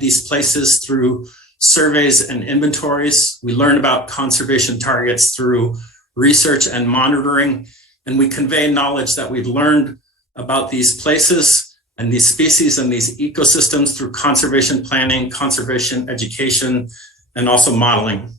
these places through surveys and inventories. We learn about conservation targets through research and monitoring, and we convey knowledge that we've learned about these places and these species and these ecosystems through conservation planning, conservation education, and also modeling.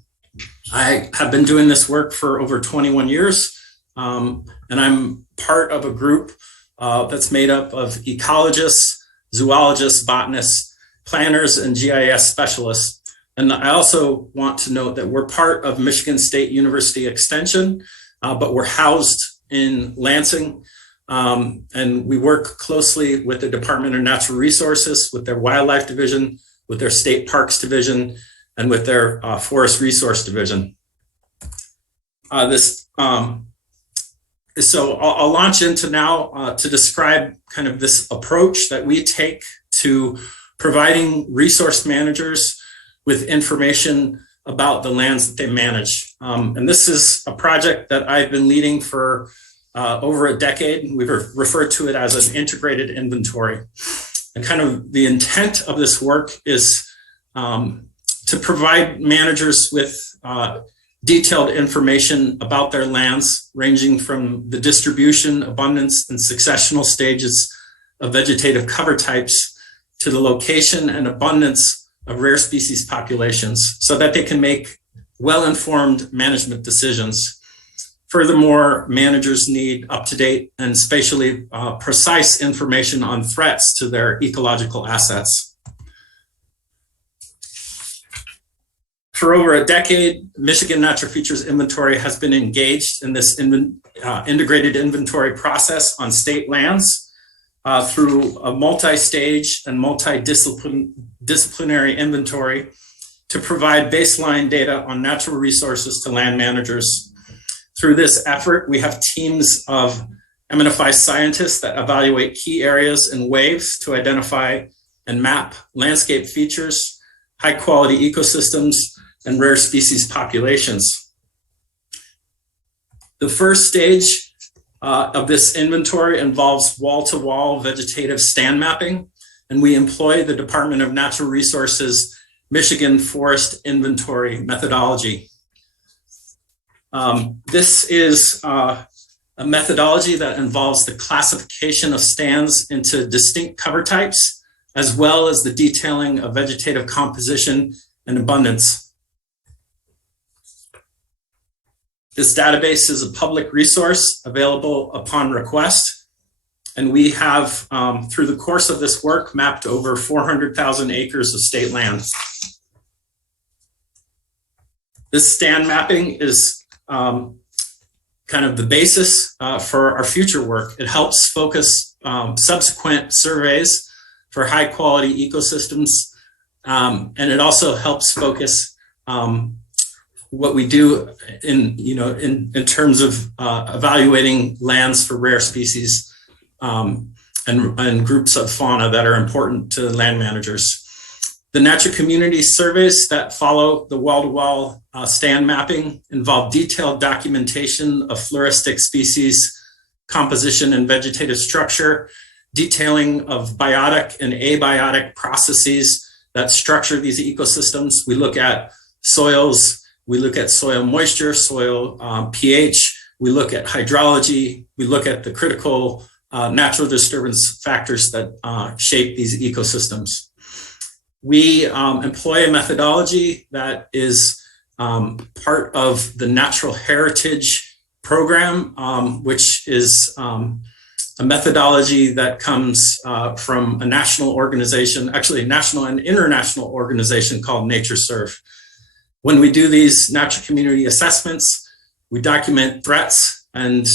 I have been doing this work for over 21 years, and I'm part of a group that's made up of ecologists, zoologists, botanists, planners, and GIS specialists. And I also want to note that we're part of Michigan State University Extension, but we're housed in Lansing. And we work closely with the Department of Natural Resources, with their Wildlife Division, with their State Parks Division, and with their Forest Resource Division. So I'll launch into now to describe kind of this approach that we take to providing resource managers with information about the lands that they manage. And this is a project that I've been leading for over a decade. We've referred to it as an integrated inventory. And kind of the intent of this work is to provide managers with detailed information about their lands, ranging from the distribution, abundance, and successional stages of vegetative cover types to the location and abundance of rare species populations, so that they can make well-informed management decisions. Furthermore, managers need up-to-date and spatially precise information on threats to their ecological assets. For over a decade, Michigan Natural Features Inventory has been engaged in this integrated inventory process on state lands through a multi-stage and multidisciplinary inventory to provide baseline data on natural resources to land managers. Through this effort, we have teams of MNFI scientists that evaluate key areas and waves to identify and map landscape features, high quality ecosystems, and rare species populations. The first stage of this inventory involves wall-to-wall vegetative stand mapping, and we employ the Department of Natural Resources Michigan Forest Inventory methodology. This is a methodology that involves the classification of stands into distinct cover types, as well as the detailing of vegetative composition and abundance. This database is a public resource available upon request, and we have, through the course of this work, mapped over 400,000 acres of state land. This stand mapping is kind of the basis for our future work. It helps focus subsequent surveys for high quality ecosystems, and it also helps focus what we do in terms of evaluating lands for rare species and groups of fauna that are important to land managers. The natural community surveys that follow the wall-to-wall stand mapping involve detailed documentation of floristic species, composition and vegetative structure, detailing of biotic and abiotic processes that structure these ecosystems. We look at soils, we look at soil moisture, soil pH, we look at hydrology, we look at the critical natural disturbance factors that shape these ecosystems. We employ a methodology that is part of the Natural Heritage Program, which is a methodology that comes from a national organization, actually a national and international organization called NatureServe. When we do these natural community assessments, we document threats, and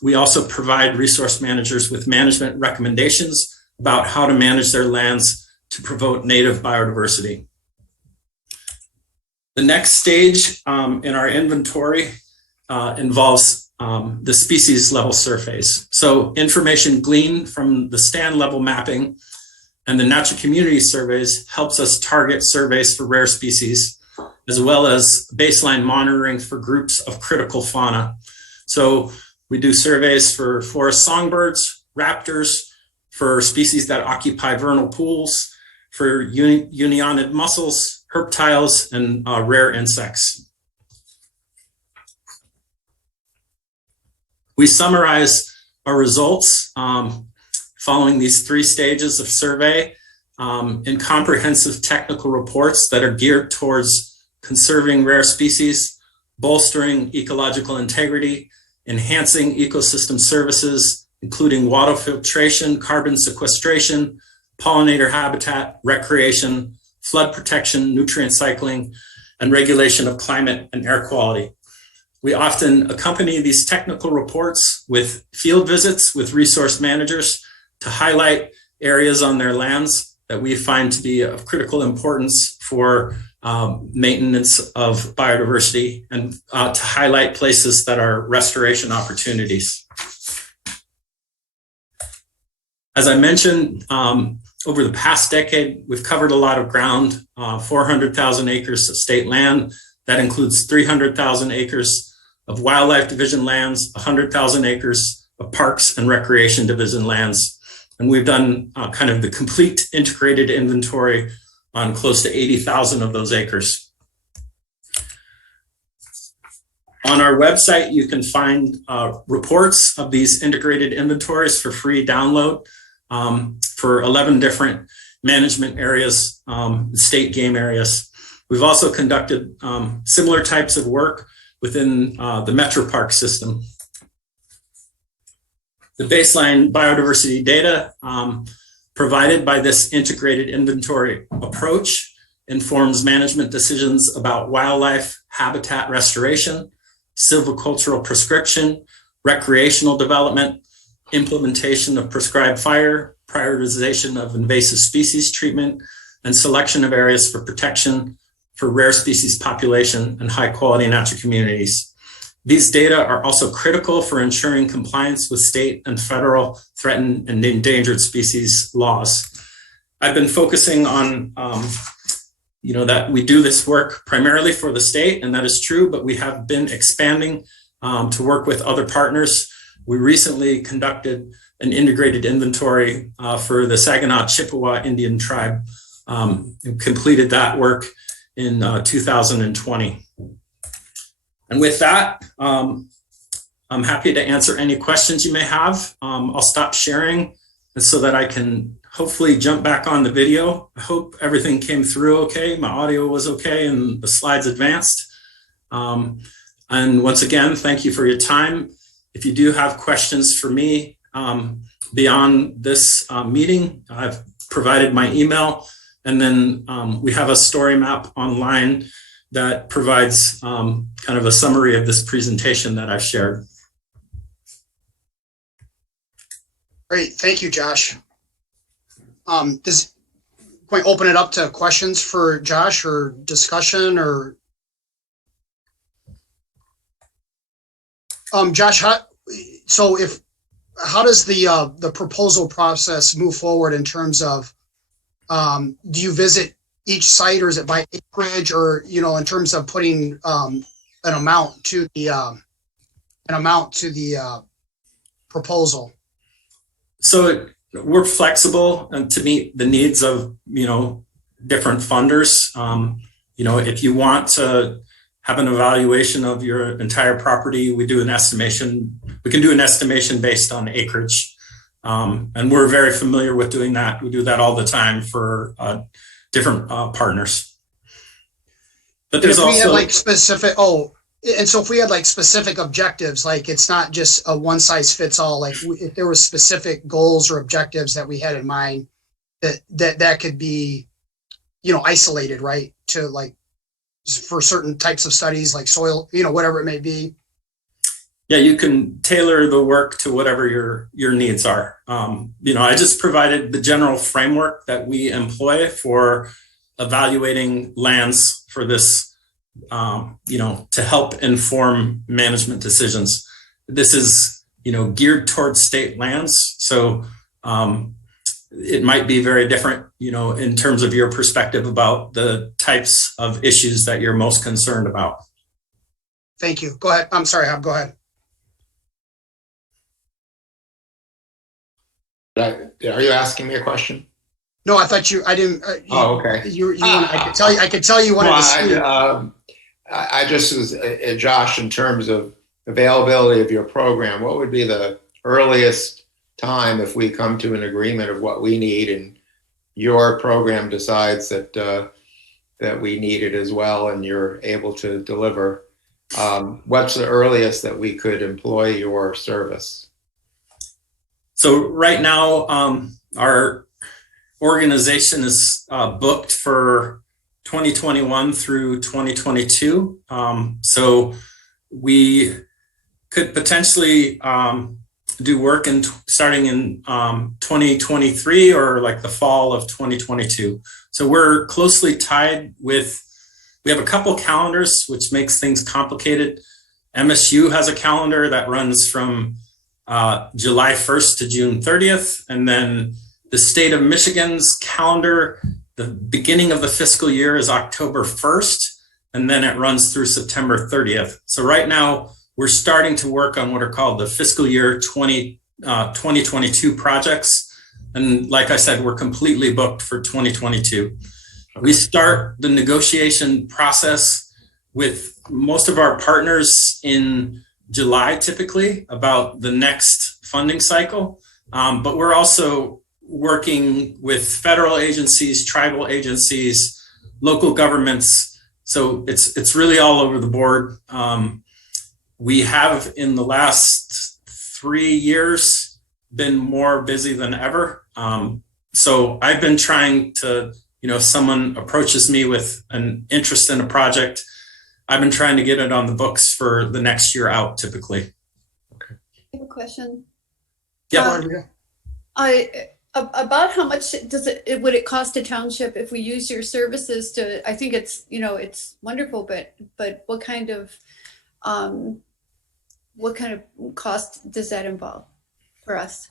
we also provide resource managers with management recommendations about how to manage their lands to promote native biodiversity. The next stage in our inventory involves the species level surveys. So information gleaned from the stand level mapping and the natural community surveys helps us target surveys for rare species, as well as baseline monitoring for groups of critical fauna. So we do surveys for forest songbirds, raptors, for species that occupy vernal pools, for unionid mussels, herptiles, and rare insects. We summarize our results following these 3 stages of survey in comprehensive technical reports that are geared towards conserving rare species, bolstering ecological integrity, enhancing ecosystem services, including water filtration, carbon sequestration, pollinator habitat, recreation, flood protection, nutrient cycling, and regulation of climate and air quality. We often accompany these technical reports with field visits with resource managers to highlight areas on their lands that we find to be of critical importance for maintenance of biodiversity, and to highlight places that are restoration opportunities. As I mentioned, over the past decade, we've covered a lot of ground, 400,000 acres of state land. That includes 300,000 acres of wildlife division lands, 100,000 acres of parks and recreation division lands. And we've done kind of the complete integrated inventory on close to 80,000 of those acres. On our website, you can find reports of these integrated inventories for free download for 11 different management areas, state game areas. We've also conducted similar types of work within the Metro Park system. The baseline biodiversity data provided by this integrated inventory approach informs management decisions about wildlife habitat restoration, silvicultural prescription, recreational development, implementation of prescribed fire, prioritization of invasive species treatment, and selection of areas for protection for rare species population and high quality natural communities. These data are also critical for ensuring compliance with state and federal threatened and endangered species laws. I've been focusing on, that we do this work primarily for the state, and that is true, but we have been expanding to work with other partners. We recently conducted an integrated inventory for the Saginaw Chippewa Indian tribe and completed that work in 2020. And with that, I'm happy to answer any questions you may have. I'll stop sharing so that I can hopefully jump back on the video. I hope everything came through okay. My audio was okay and the slides advanced. And once again, thank you for your time. If you do have questions for me beyond this meeting, I've provided my email, and then we have a story map online that provides kind of a summary of this presentation that I've shared. Great, thank you, Josh. Can we open it up to questions for Josh or discussion or? Josh, how does the proposal process move forward in terms of, do you visit each site, or is it by acreage, or, in terms of putting an amount to the proposal? So we're flexible to meet the needs of, different funders. If you want to have an evaluation of your entire property, we do an estimation we can do an estimation based on acreage. And we're very familiar with doing that. We do that all the time for different partners. But there's if we had also like specific, and so if we had like specific objectives, like it's not just a one size fits all, like if there was specific goals or objectives that we had in mind, that could be, isolated, right? To like, for certain types of studies like soil, whatever it may be. Yeah, you can tailor the work to whatever your needs are. I just provided the general framework that we employ for evaluating lands for this, to help inform management decisions. This is, geared towards state lands. So it might be very different, in terms of your perspective about the types of issues that you're most concerned about. Thank you. Go ahead. I'm sorry, Hab, go ahead. Are you asking me a question? No, I thought I didn't. Okay. I could tell you wanted to speak. I just was, Josh, in terms of availability of your program, what would be the earliest time if we come to an agreement of what we need and your program decides that we need it as well and you're able to deliver? What's the earliest that we could employ your service? So right now, our organization is booked for 2021 through 2022. So we could potentially do work starting in 2023 or like the fall of 2022. So we're closely tied with, we have a couple calendars, which makes things complicated. MSU has a calendar that runs from July 1st to June 30th. And then the state of Michigan's calendar, the beginning of the fiscal year is October 1st, and then it runs through September 30th. So right now we're starting to work on what are called the fiscal year 2022 projects. And like I said, we're completely booked for 2022. We start the negotiation process with most of our partners in July, typically, about the next funding cycle. But we're also working with federal agencies, tribal agencies, local governments. So it's really all over the board. We have, in the last 3 years, been more busy than ever. So I've been trying to, if someone approaches me with an interest in a project, I've been trying to get it on the books for the next year out, typically. I have a question. Yeah. About how much would it cost a township if we use your services to? I think it's it's wonderful, but what kind of cost does that involve for us?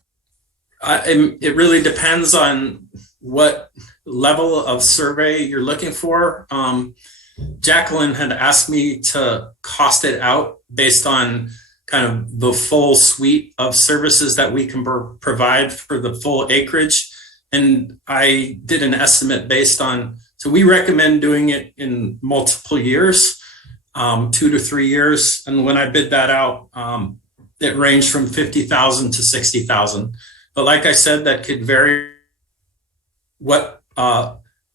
It really depends on what level of survey you're looking for. Jacqueline had asked me to cost it out based on kind of the full suite of services that we can provide for the full acreage. And I did an estimate based on, so we recommend doing it in multiple years, 2 to 3 years. And when I bid that out, it ranged from 50,000 to 60,000. But like I said, that could vary what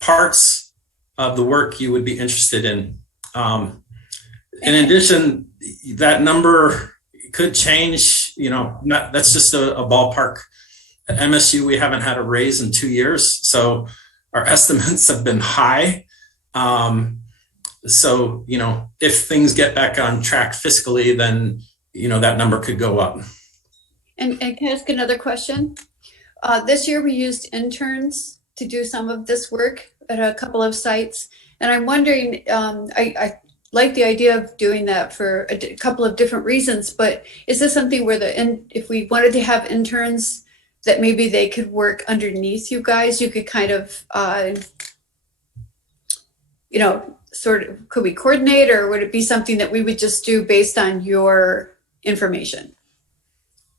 parts of the work you would be interested in. In addition, that number could change, that's just a ballpark. At MSU, we haven't had a raise in 2 years, so our estimates have been high. So, if things get back on track fiscally, then, that number could go up. And can I ask another question? This year we used interns to do some of this work at a couple of sites. And I'm wondering, I like the idea of doing that for a couple of different reasons, but is this something where if we wanted to have interns that maybe they could work underneath you guys, you could kind of, could we coordinate, or would it be something that we would just do based on your information?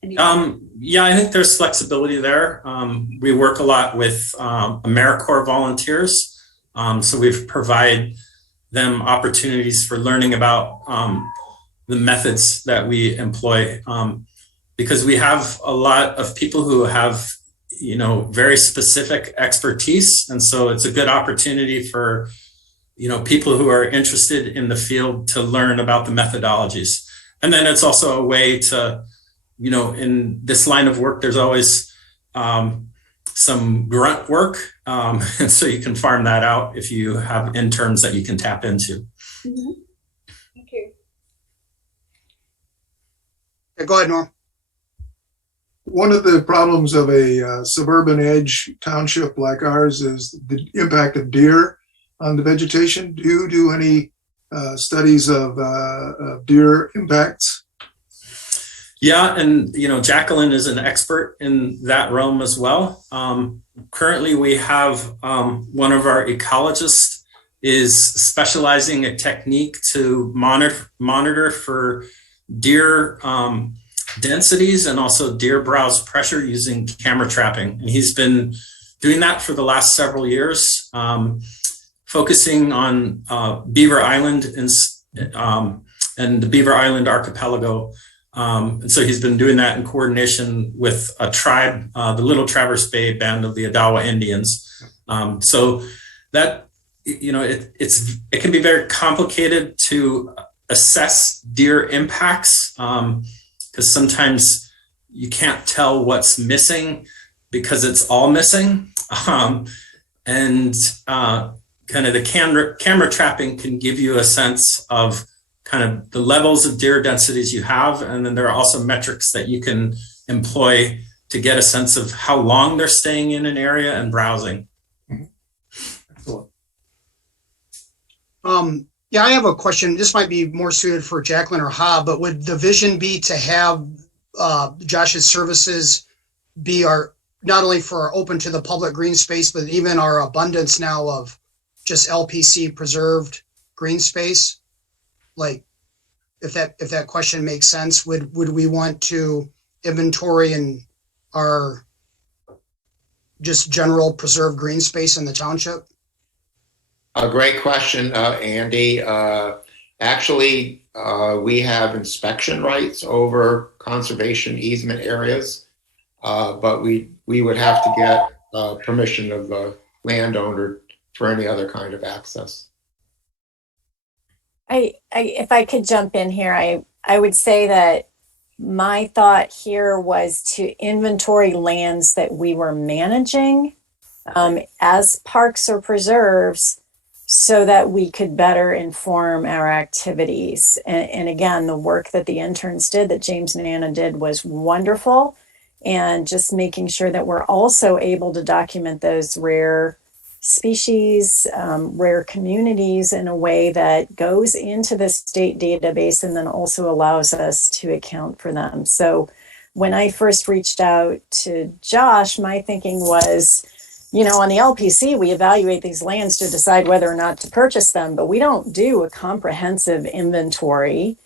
Yeah, I think there's flexibility there. We work a lot with AmeriCorps volunteers. So we've provided them opportunities for learning about the methods that we employ. because we have a lot of people who have, you know, very specific expertise. And so it's a good opportunity for, you know, people who are interested in the field to learn about the methodologies. And then it's also a way to, you know, in this line of work, there's always some grunt work. And so you can farm that out if you have interns that you can tap into. Mm-hmm. Thank you. Okay, go ahead, Norm. One of the problems of a suburban edge township like ours is the impact of deer on the vegetation. Do you do any studies of deer impacts? Yeah, and you know, Jacqueline is an expert in that realm as well. Currently, we have one of our ecologists is specializing a technique to monitor for deer densities and also deer browse pressure using camera trapping. And he's been doing that for the last several years, focusing on Beaver Island and the Beaver Island archipelago. And so he's been doing that in coordination with a tribe, the Little Traverse Bay Band of the Odawa Indians. So that, you know, it can be very complicated to assess deer impacts because sometimes you can't tell what's missing because it's all missing. And kind of the camera trapping can give you a sense of kind of the levels of deer densities you have. And then there are also metrics that you can employ to get a sense of how long they're staying in an area and browsing. Excellent. Yeah, I have a question. This might be more suited for Jacqueline or Hob, but would the vision be to have Josh's services be not only for open to the public green space, but even our abundance now of just LPC preserved green space? Like, if that question makes sense, would we want to inventory in our just general preserved green space in the township? A great question, Andy. Actually, we have inspection rights over conservation easement areas, but we would have to get permission of the landowner for any other kind of access. If I could jump in here, I would say that my thought here was to inventory lands that we were managing as parks or preserves so that we could better inform our activities. And again, the work that the interns did, that James and Anna did, was wonderful. And just making sure that we're also able to document those rare species, rare communities in a way that goes into the state database and then also allows us to account for them. So when I first reached out to Josh, my thinking was, you know, on the LPC, we evaluate these lands to decide whether or not to purchase them, but we don't do a comprehensive inventory.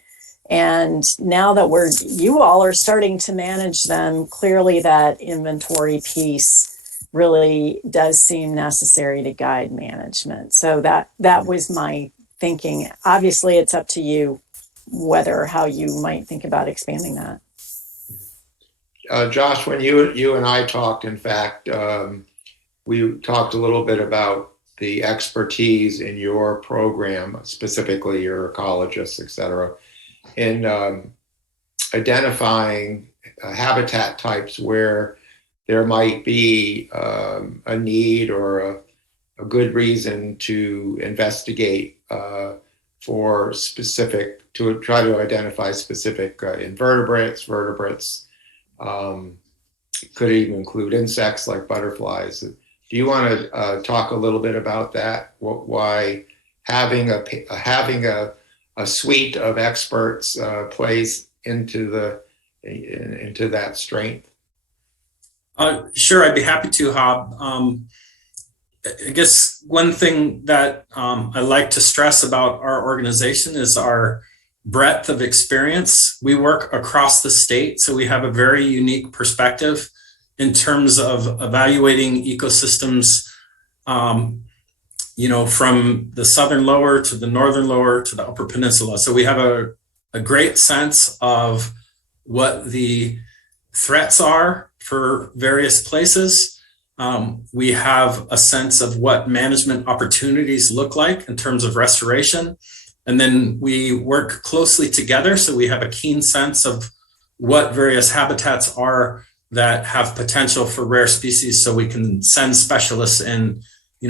And now that you all are starting to manage them, clearly that inventory piece really does seem necessary to guide management. So that was my thinking. Obviously, it's up to you how you might think about expanding that. Josh, when you and I talked, in fact, we talked a little bit about the expertise in your program, specifically your ecologists, et cetera, in identifying habitat types where there might be a need or a good reason to investigate to try to identify specific invertebrates, vertebrates. Could even include insects like butterflies. Do you want to talk a little bit about that? Why having a suite of experts plays into that strength? Sure, I'd be happy to, Hob. I guess one thing that I like to stress about our organization is our breadth of experience. We work across the state, so we have a very unique perspective in terms of evaluating ecosystems, from the southern lower to the northern lower to the upper peninsula. So we have a great sense of what the threats are for various places. We have a sense of what management opportunities look like in terms of restoration. And then we work closely together, so we have a keen sense of what various habitats are that have potential for rare species, so we can send specialists in.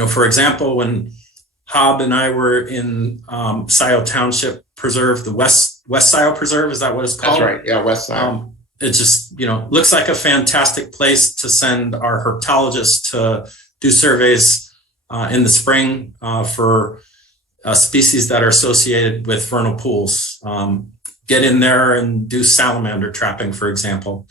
For example, when Hob and I were in Scio Township Preserve, the West Scio Preserve, is that what it's called? That's right. Yeah, West Scio. It just, looks like a fantastic place to send our herpetologists to do surveys in the spring for species that are associated with vernal pools. Get in there and do salamander trapping, for example.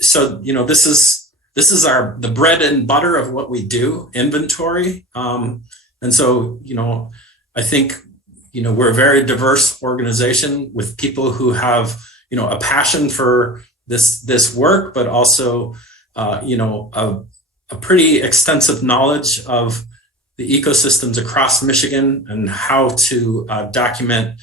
So, this is the bread and butter of what we do, inventory. And so, I think, we're a very diverse organization with people who have, a passion for this work, but also, a pretty extensive knowledge of the ecosystems across Michigan and how to document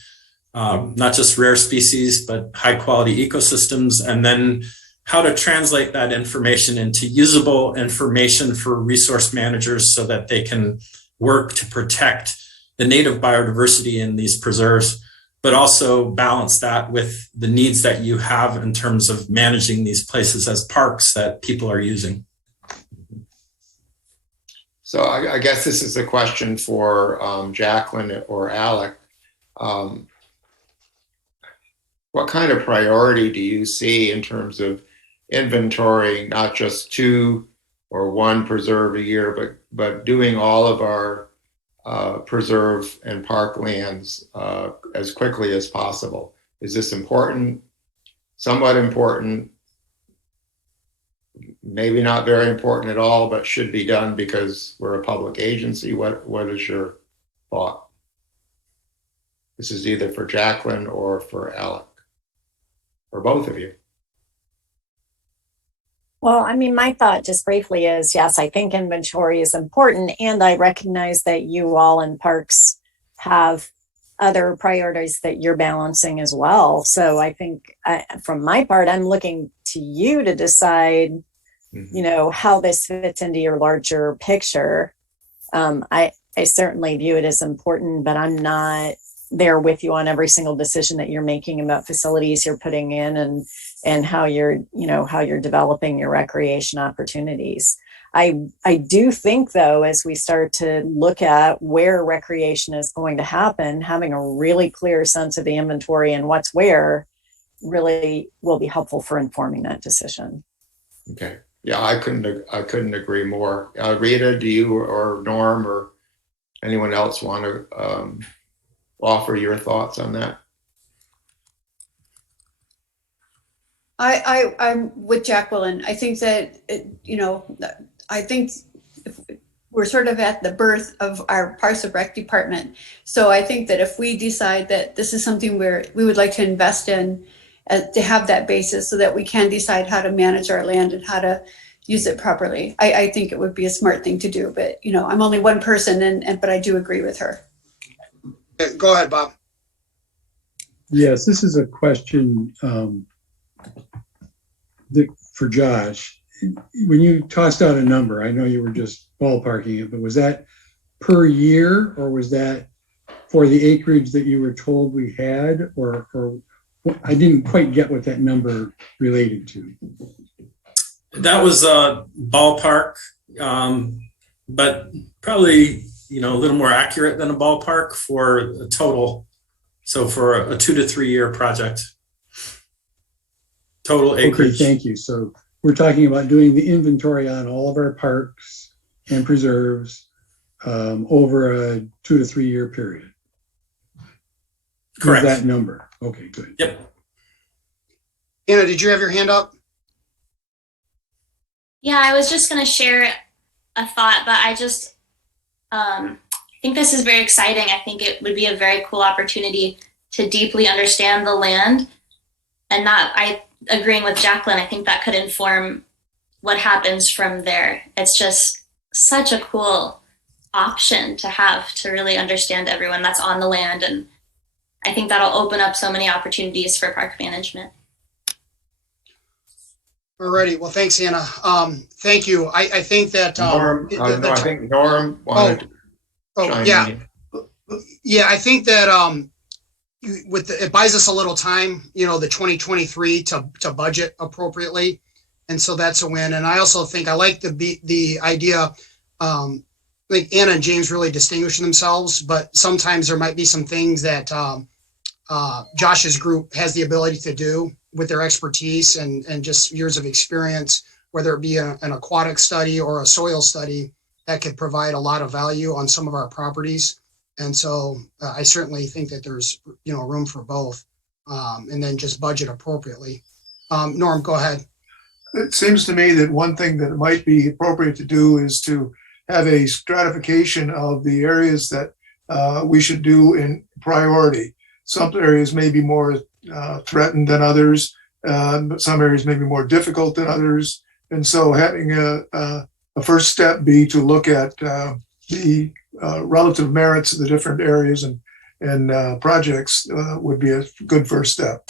not just rare species, but high quality ecosystems, and then how to translate that information into usable information for resource managers so that they can work to protect the native biodiversity in these preserves, but also balance that with the needs that you have in terms of managing these places as parks that people are using. So I guess this is a question for Jacqueline or Alec. What kind of priority do you see in terms of inventorying not just 2 or 1 preserve a year, but doing all of our preserve and park lands as quickly as possible? Is this important? Somewhat important? Maybe not very important at all, but should be done because we're a public agency? What is your thought? This is either for Jacqueline or for Alec, or both of you. Well, my thought just briefly is, yes, I think inventory is important, and I recognize that you all in parks have other priorities that you're balancing as well. So I think from my part, I'm looking to you to decide, how this fits into your larger picture. I certainly view it as important, but I'm not there with you on every single decision that you're making about facilities you're putting in and how you're developing your recreation opportunities. I do think, though, as we start to look at where recreation is going to happen, having a really clear sense of the inventory and what's where really will be helpful for informing that decision. Okay. Yeah, I couldn't agree more. Rita, do you or Norm or anyone else want to offer your thoughts on that? I'm with Jacqueline. I think that, I think we're sort of at the birth of our Parks and Rec department. So I think that if we decide that this is something where we would like to invest in, to have that basis so that we can decide how to manage our land and how to use it properly, I think it would be a smart thing to do. But, I'm only one person, but I do agree with her. Go ahead, Bob. Yes, this is a question for Josh. When you tossed out a number, I know you were just ballparking it, but was that per year, or was that for the acreage that you were told we had, or I didn't quite get what that number related to? That was a ballpark, but probably, a little more accurate than a ballpark for a total. So for a 2 to 3 year project, total acreage. Okay, thank you. So we're talking about doing the inventory on all of our parks and preserves over a 2 to 3 year period. Correct. That number. Okay, good. Yep. Anna, did you have your hand up? Yeah, I was just going to share a thought, but I just think this is very exciting. I think it would be a very cool opportunity to deeply understand the land, and I agreeing with Jacqueline, I think that could inform what happens from there. It's just such a cool option to have to really understand everyone that's on the land, and I think that'll open up so many opportunities for park management. Alrighty, well, thanks, Anna. Thank you. I think that, Norm, no, I think Norm wanted to chime yeah. in. Yeah, I think that, it buys us a little time, the 2023 to budget appropriately. And so that's a win. And I also think I like the idea, I think Anna and James really distinguish themselves, but sometimes there might be some things that Josh's group has the ability to do with their expertise and just years of experience, whether it be an aquatic study or a soil study that could provide a lot of value on some of our properties. And so I certainly think that there's, room for both, and then just budget appropriately. Norm, go ahead. It seems to me that one thing that might be appropriate to do is to have a stratification of the areas that we should do in priority. Some areas may be more threatened than others, but some areas may be more difficult than others. And so having a first step be to look at the relative merits of the different areas and projects would be a good first step.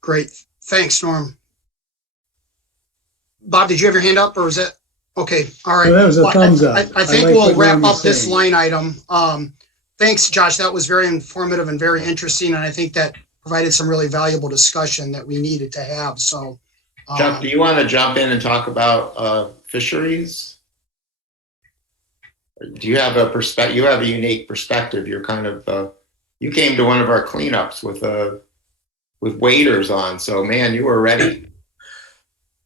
Great. Thanks, Norm. Bob, did you have your hand up or is that? Okay. All right. Well, that was a thumbs up. I think like we'll what wrap Norm up is this saying. line item. Thanks, Josh. That was very informative and very interesting. And I think that provided some really valuable discussion that we needed to have. So, Chuck, do you want to jump in and talk about fisheries? Do you have a perspective? You have a unique perspective. You're kind of you came to one of our cleanups with waders on. So, man, you were ready.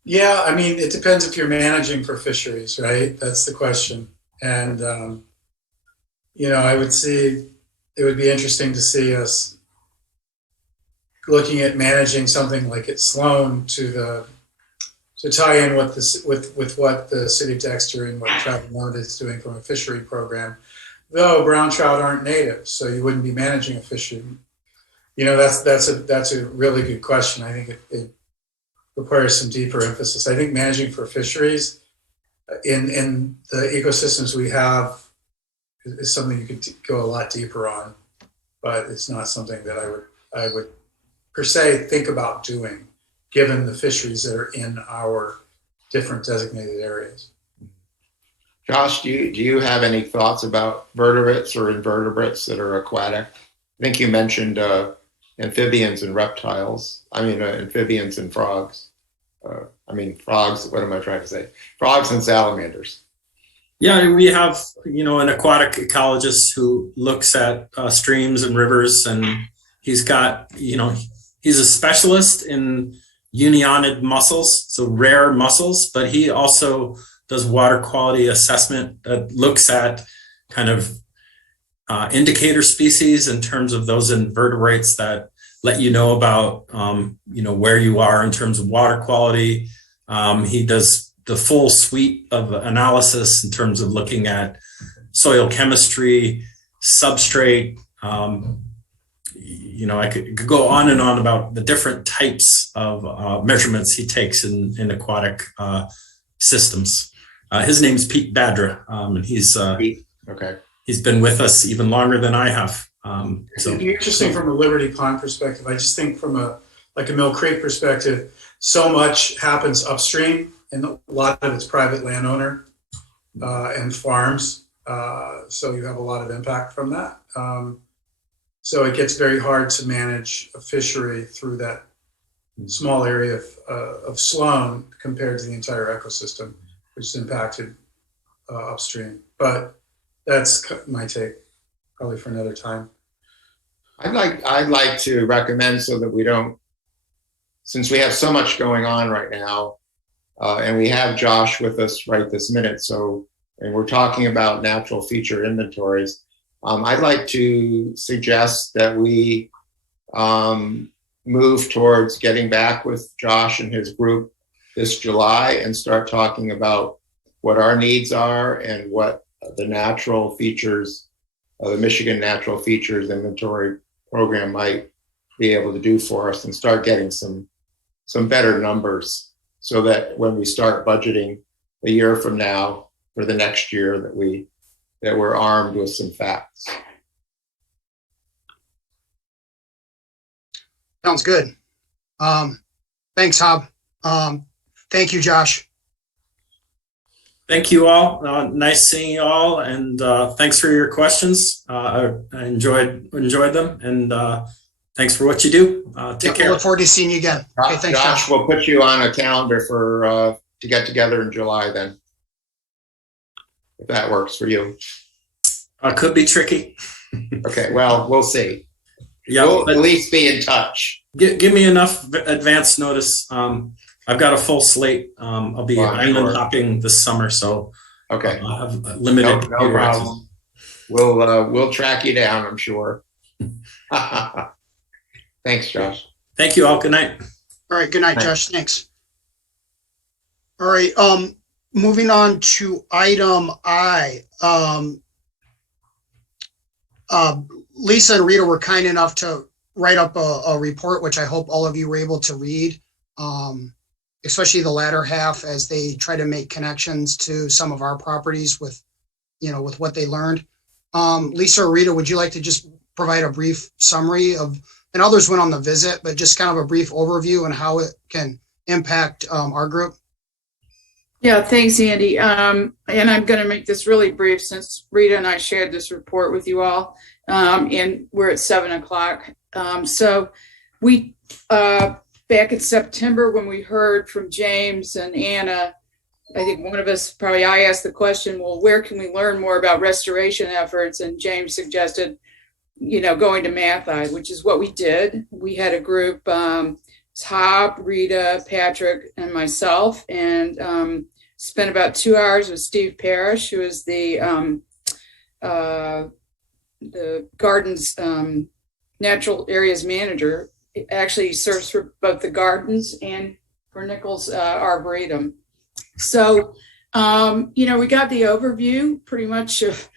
Yeah, I mean, it depends if you're managing for fisheries, right? That's the question. And, I would see, it would be interesting to see us looking at managing something like at Sloan to tie in with what the city of Dexter and what Trout Limited is doing from a fishery program. Though brown trout aren't native, so you wouldn't be managing a fishery. That's a really good question. I think it requires some deeper emphasis. I think managing for fisheries in the ecosystems we have is something you could go a lot deeper on, but it's not something that I would per se think about doing, given the fisheries that are in our different designated areas. Josh, do you have any thoughts about vertebrates or invertebrates that are aquatic? I think you mentioned amphibians and reptiles. Amphibians and frogs. Frogs. What am I trying to say? Frogs and salamanders. Yeah, we have, an aquatic ecologist who looks at streams and rivers, and he's got, he's a specialist in unionid mussels, so rare mussels, but he also does water quality assessment that looks at kind of indicator species in terms of those invertebrates that let you know about, where you are in terms of water quality. He does the full suite of analysis in terms of looking at soil chemistry, substrate. I could go on and on about the different types of measurements he takes in aquatic systems. His name's Pete Badra, and he's been with us even longer than I have. It'd be interesting from a Liberty Pond perspective. I just think from a Mill Creek perspective, so much happens upstream, and a lot of it's private landowner and farms. So you have a lot of impact from that. So it gets very hard to manage a fishery through that small area of Sloan compared to the entire ecosystem, which is impacted upstream. But that's my take, probably for another time. I'd like to recommend, so that we don't, since we have so much going on right now, and we have Josh with us right this minute, and we're talking about natural feature inventories, I'd like to suggest that we move towards getting back with Josh and his group this July and start talking about what our needs are and what the natural features, the Michigan Natural Features Inventory Program might be able to do for us, and start getting some better numbers, so that when we start budgeting a year from now for the next year, that we're armed with some facts. Sounds good. Thanks, Hob. Thank you, Josh. Thank you all. Nice seeing you all, and thanks for your questions. I enjoyed them, and thanks for what you do. Take care. We'll look forward to seeing you again. Okay, thanks, Josh. We'll put you on a calendar for to get together in July then, if that works for you. Could be tricky. Okay, well, we'll see. Yeah, we'll at least be in touch. Give me enough advance notice. I've got a full slate. I'll be island hopping this summer, so okay. I'll have limited. No problem. We'll track you down, I'm sure. Thanks, Josh. Thank you all. Good night. All right. Good night, Josh. Thanks. All right. Moving on to item I. Lisa and Rita were kind enough to write up a report, which I hope all of you were able to read, especially the latter half as they try to make connections to some of our properties with, with what they learned. Lisa or Rita, would you like to just provide a brief summary of, and others went on the visit, but just kind of a brief overview and how it can impact our group? Yeah, thanks, Andy. And I'm going to make this really brief since Rita and I shared this report with you all, and we're at 7:00. So we, back in September when we heard from James and Anna, I think one of us, probably I asked the question, well, where can we learn more about restoration efforts? And James suggested, going to Mathi, which is what we did. We had a group, Hob, Rita, Patrick, and myself, and spent about 2 hours with Steve Parrish, who is the gardens natural areas manager. It actually serves for both the gardens and for Nichols Arboretum. So, we got the overview pretty much of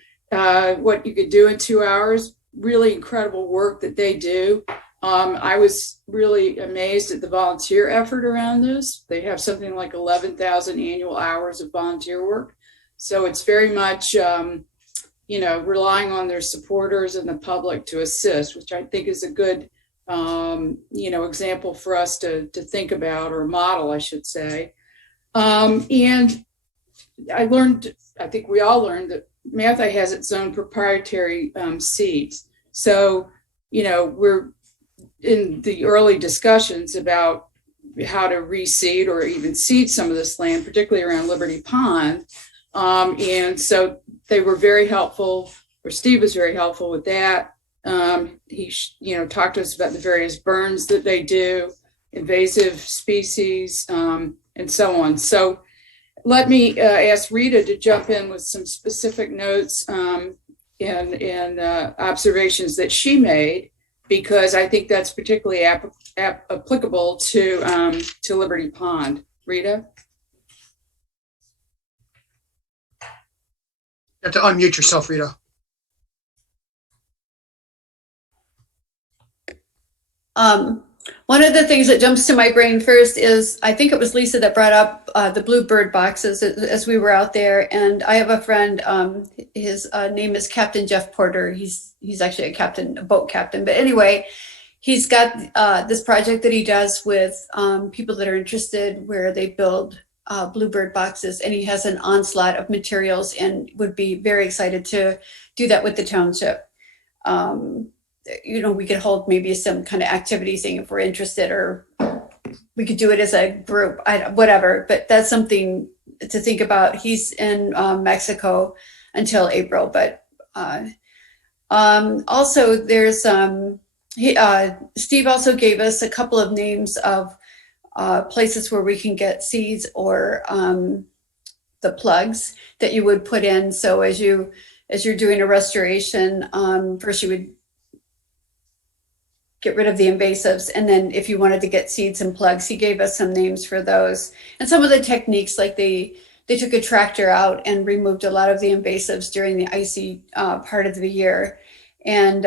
what you could do in 2 hours. Really incredible work that they do. I was really amazed at the volunteer effort around this. They have something like 11,000 annual hours of volunteer work. So it's very much, relying on their supporters and the public to assist, which I think is a good, example for us to think about, or model, I should say. And I think we all learned that Mathi has its own proprietary seeds. So, we're in the early discussions about how to reseed or even seed some of this land, particularly around Liberty Pond. And so they were very helpful, or Steve was very helpful with that. He, talked to us about the various burns that they do, invasive species, and so on. So let me ask Rita to jump in with some specific notes and observations that she made, because I think that's particularly applicable to Liberty Pond. Rita? You have to unmute yourself, Rita. One of the things that jumps to my brain first is, I think it was Lisa that brought up the bluebird boxes as we were out there. And I have a friend, his name is Captain Jeff Porter. He's actually a boat captain. But anyway, he's got this project that he does with people that are interested, where they build bluebird boxes. And he has an onslaught of materials and would be very excited to do that with the township. We could hold maybe some kind of activity thing if we're interested, or we could do it as a group, whatever. But that's something to think about. He's in Mexico until April, but also there's Steve also gave us a couple of names of places where we can get seeds or the plugs that you would put in. So as you're doing a restoration, first you would get rid of the invasives. And then if you wanted to get seeds and plugs, he gave us some names for those. And some of the techniques, like they took a tractor out and removed a lot of the invasives during the icy part of the year. And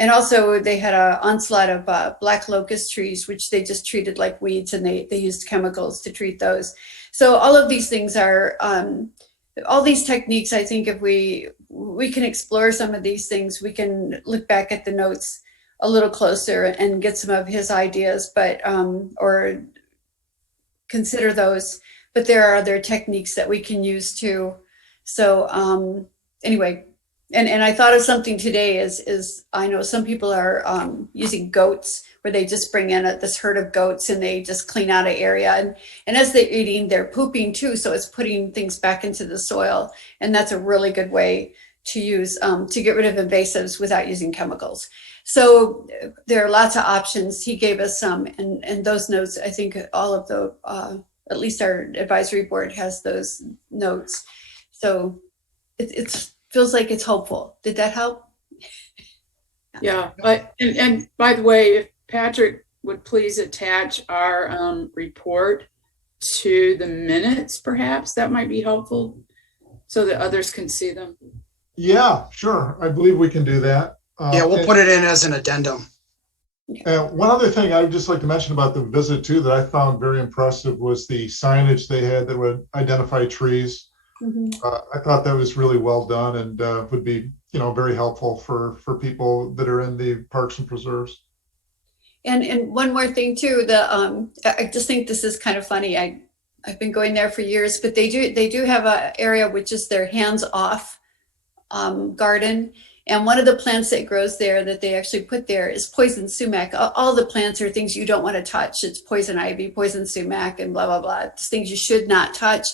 also they had an onslaught of black locust trees, which they just treated like weeds, and they used chemicals to treat those. So all of these things are, all these techniques, I think if we can explore some of these things, we can look back at the notes a little closer and get some of his ideas, but or consider those. But there are other techniques that we can use too. So anyway, and I thought of something today is I know some people are using goats, where they just bring in this herd of goats and they just clean out an area. And as they're eating, they're pooping too. So it's putting things back into the soil. And that's a really good way to use to get rid of invasives without using chemicals. So there are lots of options. He gave us some, and those notes, I think all of the, at least our advisory board has those notes. So it feels like it's hopeful. Did that help? Yeah, and by the way, if Patrick would please attach our report to the minutes, perhaps that might be helpful so that others can see them. Yeah, sure. I believe we can do that. Yeah, we'll put it in as an addendum. One other thing I would just like to mention about the visit too that I found very impressive was the signage they had that would identify trees. I thought that was really well done and would be, very helpful for people that are in the parks and preserves. And one more thing too, I just think this is kind of funny. I've been going there for years, but they do have an area which is their hands-off garden. And one of the plants that grows there that they actually put there is poison sumac. All the plants are things you don't want to touch. It's poison ivy, poison sumac, and blah, blah, blah. It's things you should not touch.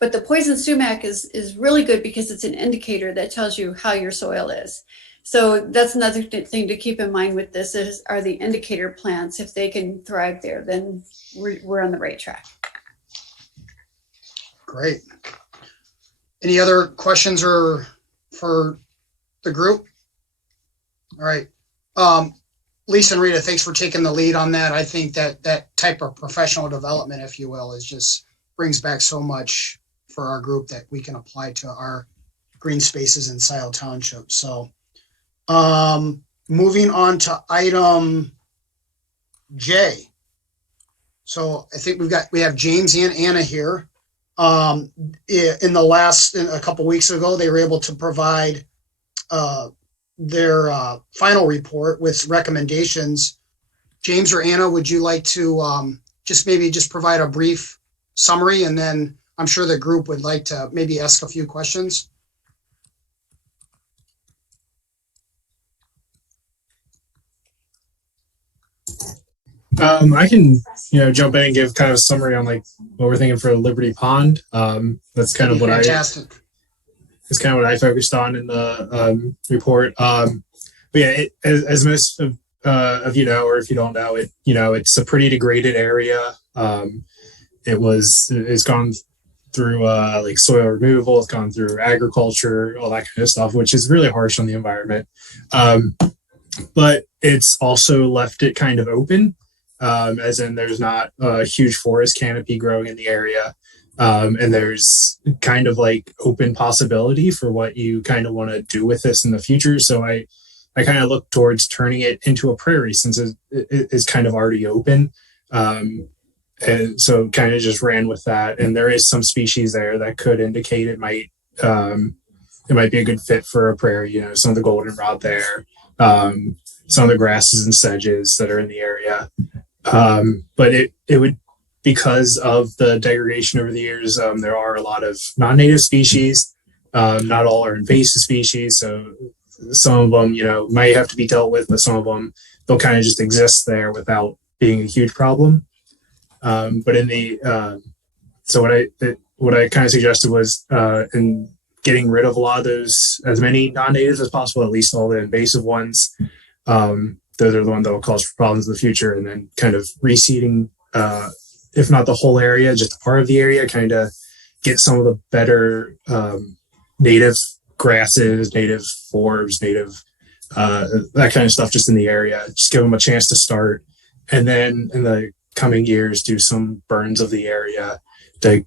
But the poison sumac is really good because it's an indicator that tells you how your soil is. So that's another thing to keep in mind with this are the indicator plants. If they can thrive there, then we're on the right track. Great. Any other questions or for the group? All right. Lisa and Rita, thanks for taking the lead on that. I think that type of professional development, if you will, is just brings back so much for our group that we can apply to our green spaces in Scio Township. So moving on to item J. So I think we have James and Anna here. In a couple weeks ago, they were able to provide their final report with recommendations. James or Anna, would you like to just provide a brief summary, and then I'm sure the group would like to maybe ask a few questions. I can, jump in and give kind of a summary on like what we're thinking for Liberty Pond. That's kind of what Fantastic. It's kind of what I focused on in the report. But yeah, as most of you know, or if you don't know it, it's a pretty degraded area. It's gone through like soil removal, it's gone through agriculture, all that kind of stuff, which is really harsh on the environment. But it's also left it kind of open, as in there's not a huge forest canopy growing in the area. And there's kind of like open possibility for what you kind of want to do with this in the future. So I kind of look towards turning it into a prairie since it is kind of already open. And so kind of just ran with that. And there is some species there that could indicate it might be a good fit for a prairie, some of the goldenrod there, some of the grasses and sedges that are in the area. But it would, because of the degradation over the years, there are a lot of non-native species. Not all are invasive species. So some of them, might have to be dealt with, but some of them, they'll kind of just exist there without being a huge problem. But in the, so what I kind of suggested was, in getting rid of a lot of those, as many non-natives as possible, at least all the invasive ones. Those are the ones that will cause problems in the future, and then kind of reseeding, if not the whole area, just part of the area, kind of get some of the better native grasses, native forbs, native, that kind of stuff just in the area. Just give them a chance to start. And then in the coming years, do some burns of the area to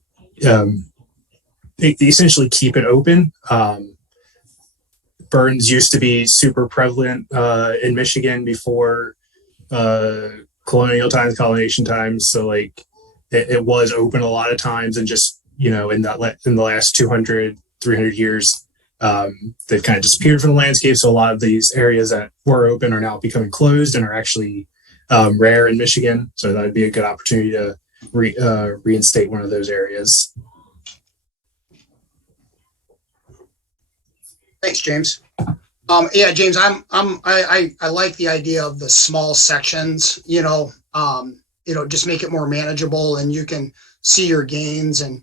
essentially keep it open. Burns used to be super prevalent in Michigan before colonial times, colonization times. So like it was open a lot of times, and just in the last 200, 300 years, They've kind of disappeared from the landscape. So a lot of these areas that were open are now becoming closed and are actually rare in Michigan. So that would be a good opportunity to reinstate one of those areas. Thanks, James. Yeah, James, I like the idea of the small sections, just make it more manageable and you can see your gains. And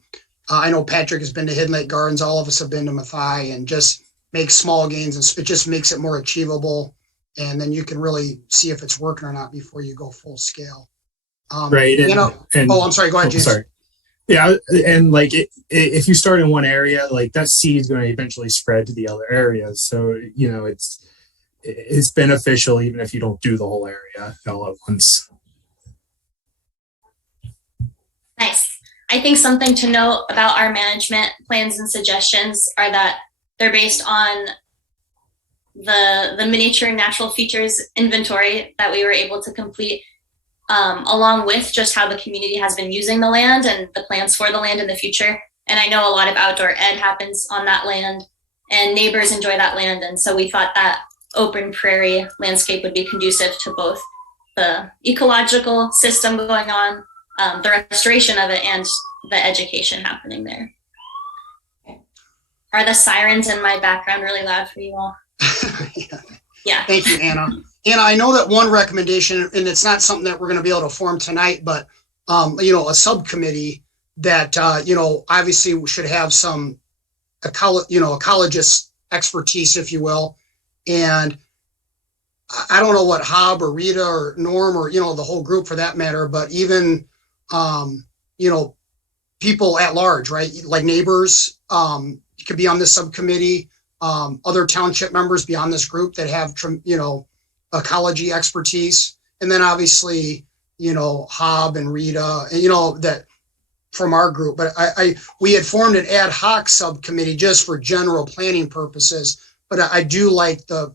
I know Patrick has been to Hidden Lake Gardens. All of us have been to Mathai, and just make small gains, and it just makes it more achievable. And then you can really see if it's working or not before you go full scale. Right. I'm sorry. Go ahead, James. Sorry. Yeah, and like if you start in one area, like that seed is going to eventually spread to the other areas. So it's beneficial even if you don't do the whole area all at once. Nice. I think something to note about our management plans and suggestions are that they're based on the miniature natural features inventory that we were able to complete, along with just how the community has been using the land and the plans for the land in the future. And I know a lot of outdoor ed happens on that land, and neighbors enjoy that land. And so we thought that open prairie landscape would be conducive to both the ecological system going on, the restoration of it, and the education happening there. Are the sirens in my background really loud for you all? Yeah. Thank you, Anna. Anna, I know that one recommendation, and it's not something that we're going to be able to form tonight, but a subcommittee that obviously we should have some ecologist expertise, if you will. And I don't know what Hob or Rita or Norm or the whole group for that matter, but even people at large, right? Like neighbors could be on this subcommittee. Other township members beyond this group that have ecology expertise, and then obviously Hob and Rita, and that from our group. But we had formed an ad hoc subcommittee just for general planning purposes. But I do like the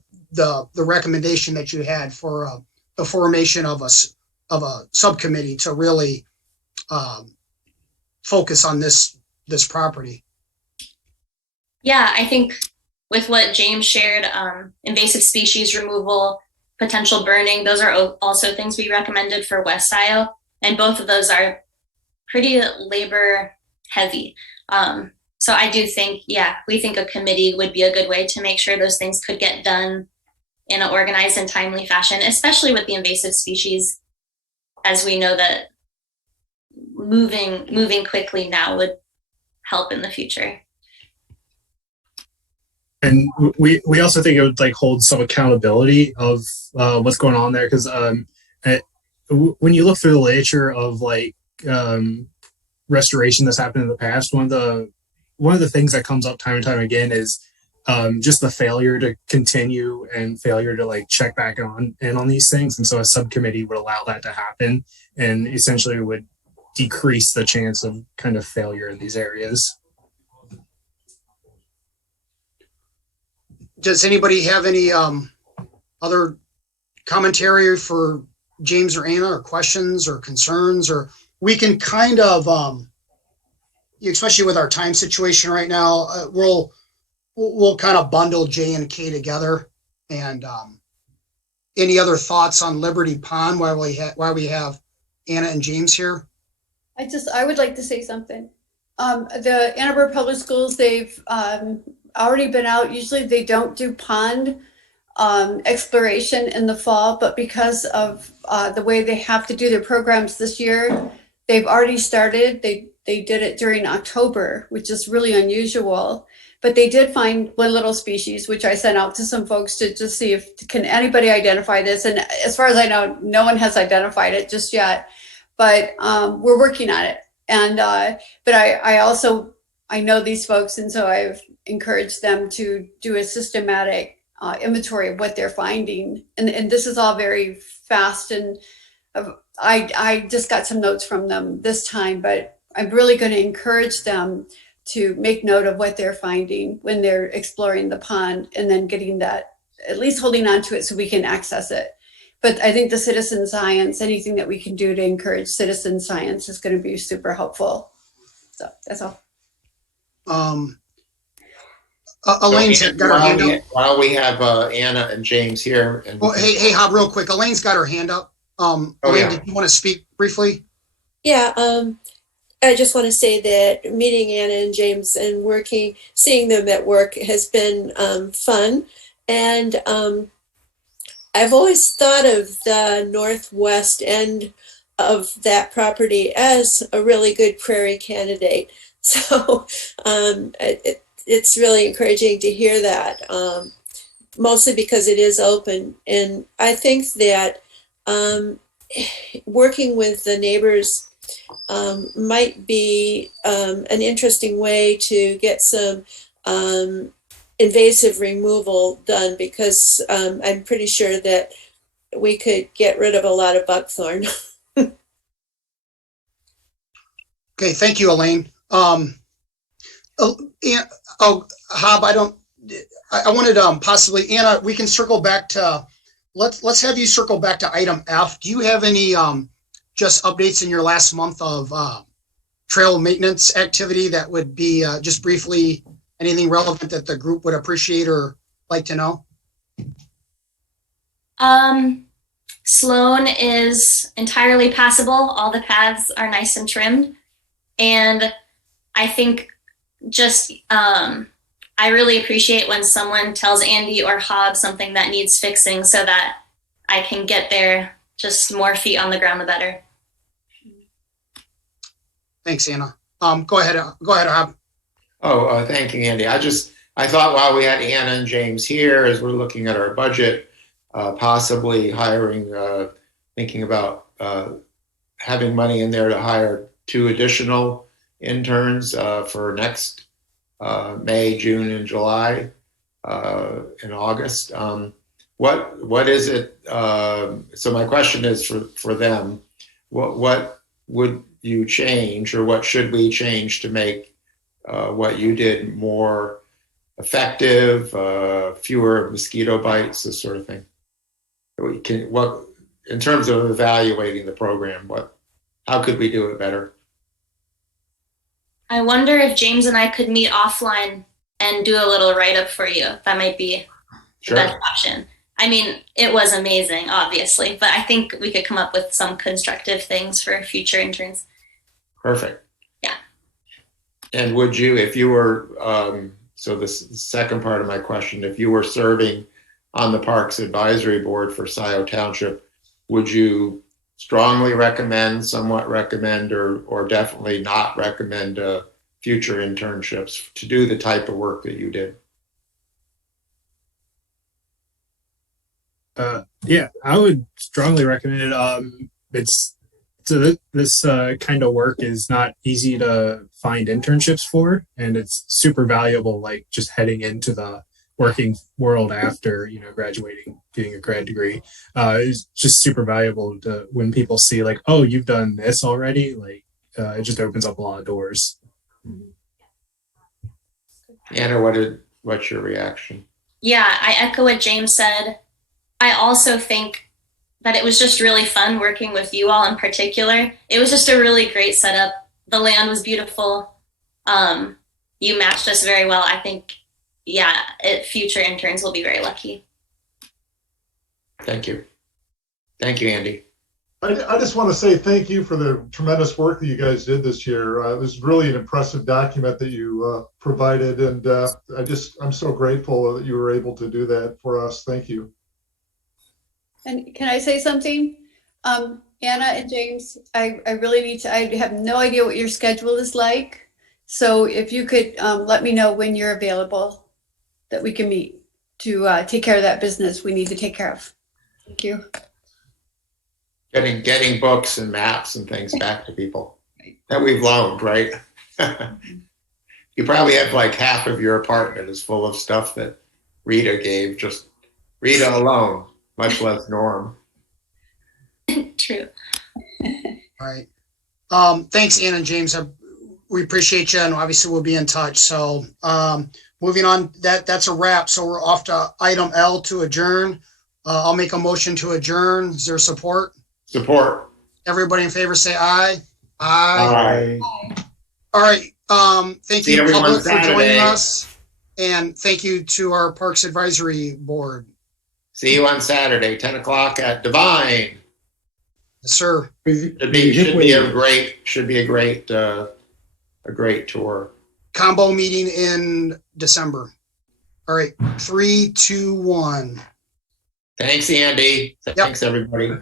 recommendation that you had for the formation of a subcommittee to really focus on this property. Yeah, I think with what James shared, invasive species removal, potential burning, those are also things we recommended for West Scio, and both of those are pretty labor heavy. So I do think, we think a committee would be a good way to make sure those things could get done in an organized and timely fashion, especially with the invasive species, as we know that moving quickly now would help in the future. And we also think it would hold some accountability of what's going on there, because when you look through the literature of restoration that's happened in the past, one of the things that comes up time and time again is just the failure to continue and failure to check back on these things. And so a subcommittee would allow that to happen, and essentially would decrease the chance of kind of failure in these areas. Does anybody have any other commentary for James or Anna, or questions or concerns? Or we can kind of, especially with our time situation right now, we'll kind of bundle J and K together. And any other thoughts on Liberty Pond while we have Anna and James here? I would like to say something. The Ann Arbor Public Schools, they've already been out. Usually they don't do pond exploration in the fall, but because of the way they have to do their programs this year, they've already started. They did it during October, which is really unusual. But they did find one little species, which I sent out to some folks to just see if can anybody identify this. And as far as I know, no one has identified it just yet. But we're working on it. And but I know these folks, and so I've encouraged them to do a systematic inventory of what they're finding. And this is all very fast. And I just got some notes from them this time, but I'm really going to encourage them to make note of what they're finding when they're exploring the pond, and then getting that, at least holding on to it so we can access it. But I think the citizen science, anything that we can do to encourage citizen science is going to be super helpful. So that's all. Elaine's So, got her hand up. while we have Anna and James here. And Well, hey, Hob, real quick. Elaine's got her hand up. Elaine, yeah. did you want to speak briefly? Yeah, I just want to say that meeting Anna and James and seeing them at work has been fun. And I've always thought of the northwest end of that property as a really good prairie candidate. So it's really encouraging to hear that, mostly because it is open. And I think that working with the neighbors might be an interesting way to get some invasive removal done, because I'm pretty sure that we could get rid of a lot of buckthorn. Okay, thank you, Elaine. Hob, I wanted possibly, Anna, we can circle back to, let's have you circle back to item F. Do you have any just updates in your last month of trail maintenance activity that would be just briefly anything relevant that the group would appreciate or like to know? Sloan is entirely passable. All the paths are nice and trimmed. And I think just, I really appreciate when someone tells Andy or Hob something that needs fixing so that I can get there. Just more feet on the ground, the better. Thanks, Anna. Go ahead, Hob. Oh, thank you, Andy. I thought while we had Anna and James here, as we're looking at our budget, possibly thinking about having money in there to hire 2 additional interns for next May, June, and July, and August. What is it? So my question is for them, what would you change, or what should we change to make what you did more effective, fewer mosquito bites, this sort of thing? What in terms of evaluating the program, how could we do it better? I wonder if James and I could meet offline and do a little write-up for you. That might be the best option. I mean, it was amazing, obviously, but I think we could come up with some constructive things for future interns. Perfect. Yeah. And would you, if you were, so the second part of my question, if you were serving on the Parks Advisory Board for Scio Township, would you strongly recommend, somewhat recommend, or definitely not recommend future internships to do the type of work that you did? Yeah, I would strongly recommend it. This kind of work is not easy to find internships for, and it's super valuable, like just heading into the working world after, graduating, getting a grad degree. It's just super valuable to when people see like, oh, you've done this already. Like, it just opens up a lot of doors. Anna, what's your reaction? Yeah, I echo what James said. I also think that it was just really fun working with you all in particular. It was just a really great setup. The land was beautiful. You matched us very well. I think, future interns will be very lucky. Thank you. Thank you, Andy. I just want to say thank you for the tremendous work that you guys did this year. It was really an impressive document that you provided, and I'm so grateful that you were able to do that for us. Thank you. And can I say something? Anna and James, I really need to, I have no idea what your schedule is like. So if you could let me know when you're available, that we can meet to take care of that business we need to take care of. Thank you. Getting books and maps and things back to people that we've loaned, right? You probably have like half of your apartment is full of stuff that Rita gave, just Rita alone, much less Norm. True. All right. Thanks, Ann and James. We appreciate you, and obviously we'll be in touch. So moving on, that's a wrap. So we're off to item L to adjourn. I'll make a motion to adjourn. Is there support? Support. Everybody in favor say aye. Aye. All right. Thank See you, everyone public, for Saturday. joining us. And thank you to our Parks Advisory Board. See you on Saturday, 10 o'clock at Divine. Yes, sir. Should be a great tour. Combo meeting in December. All right, 3, 2, 1. Thanks, Andy. Thanks, everybody.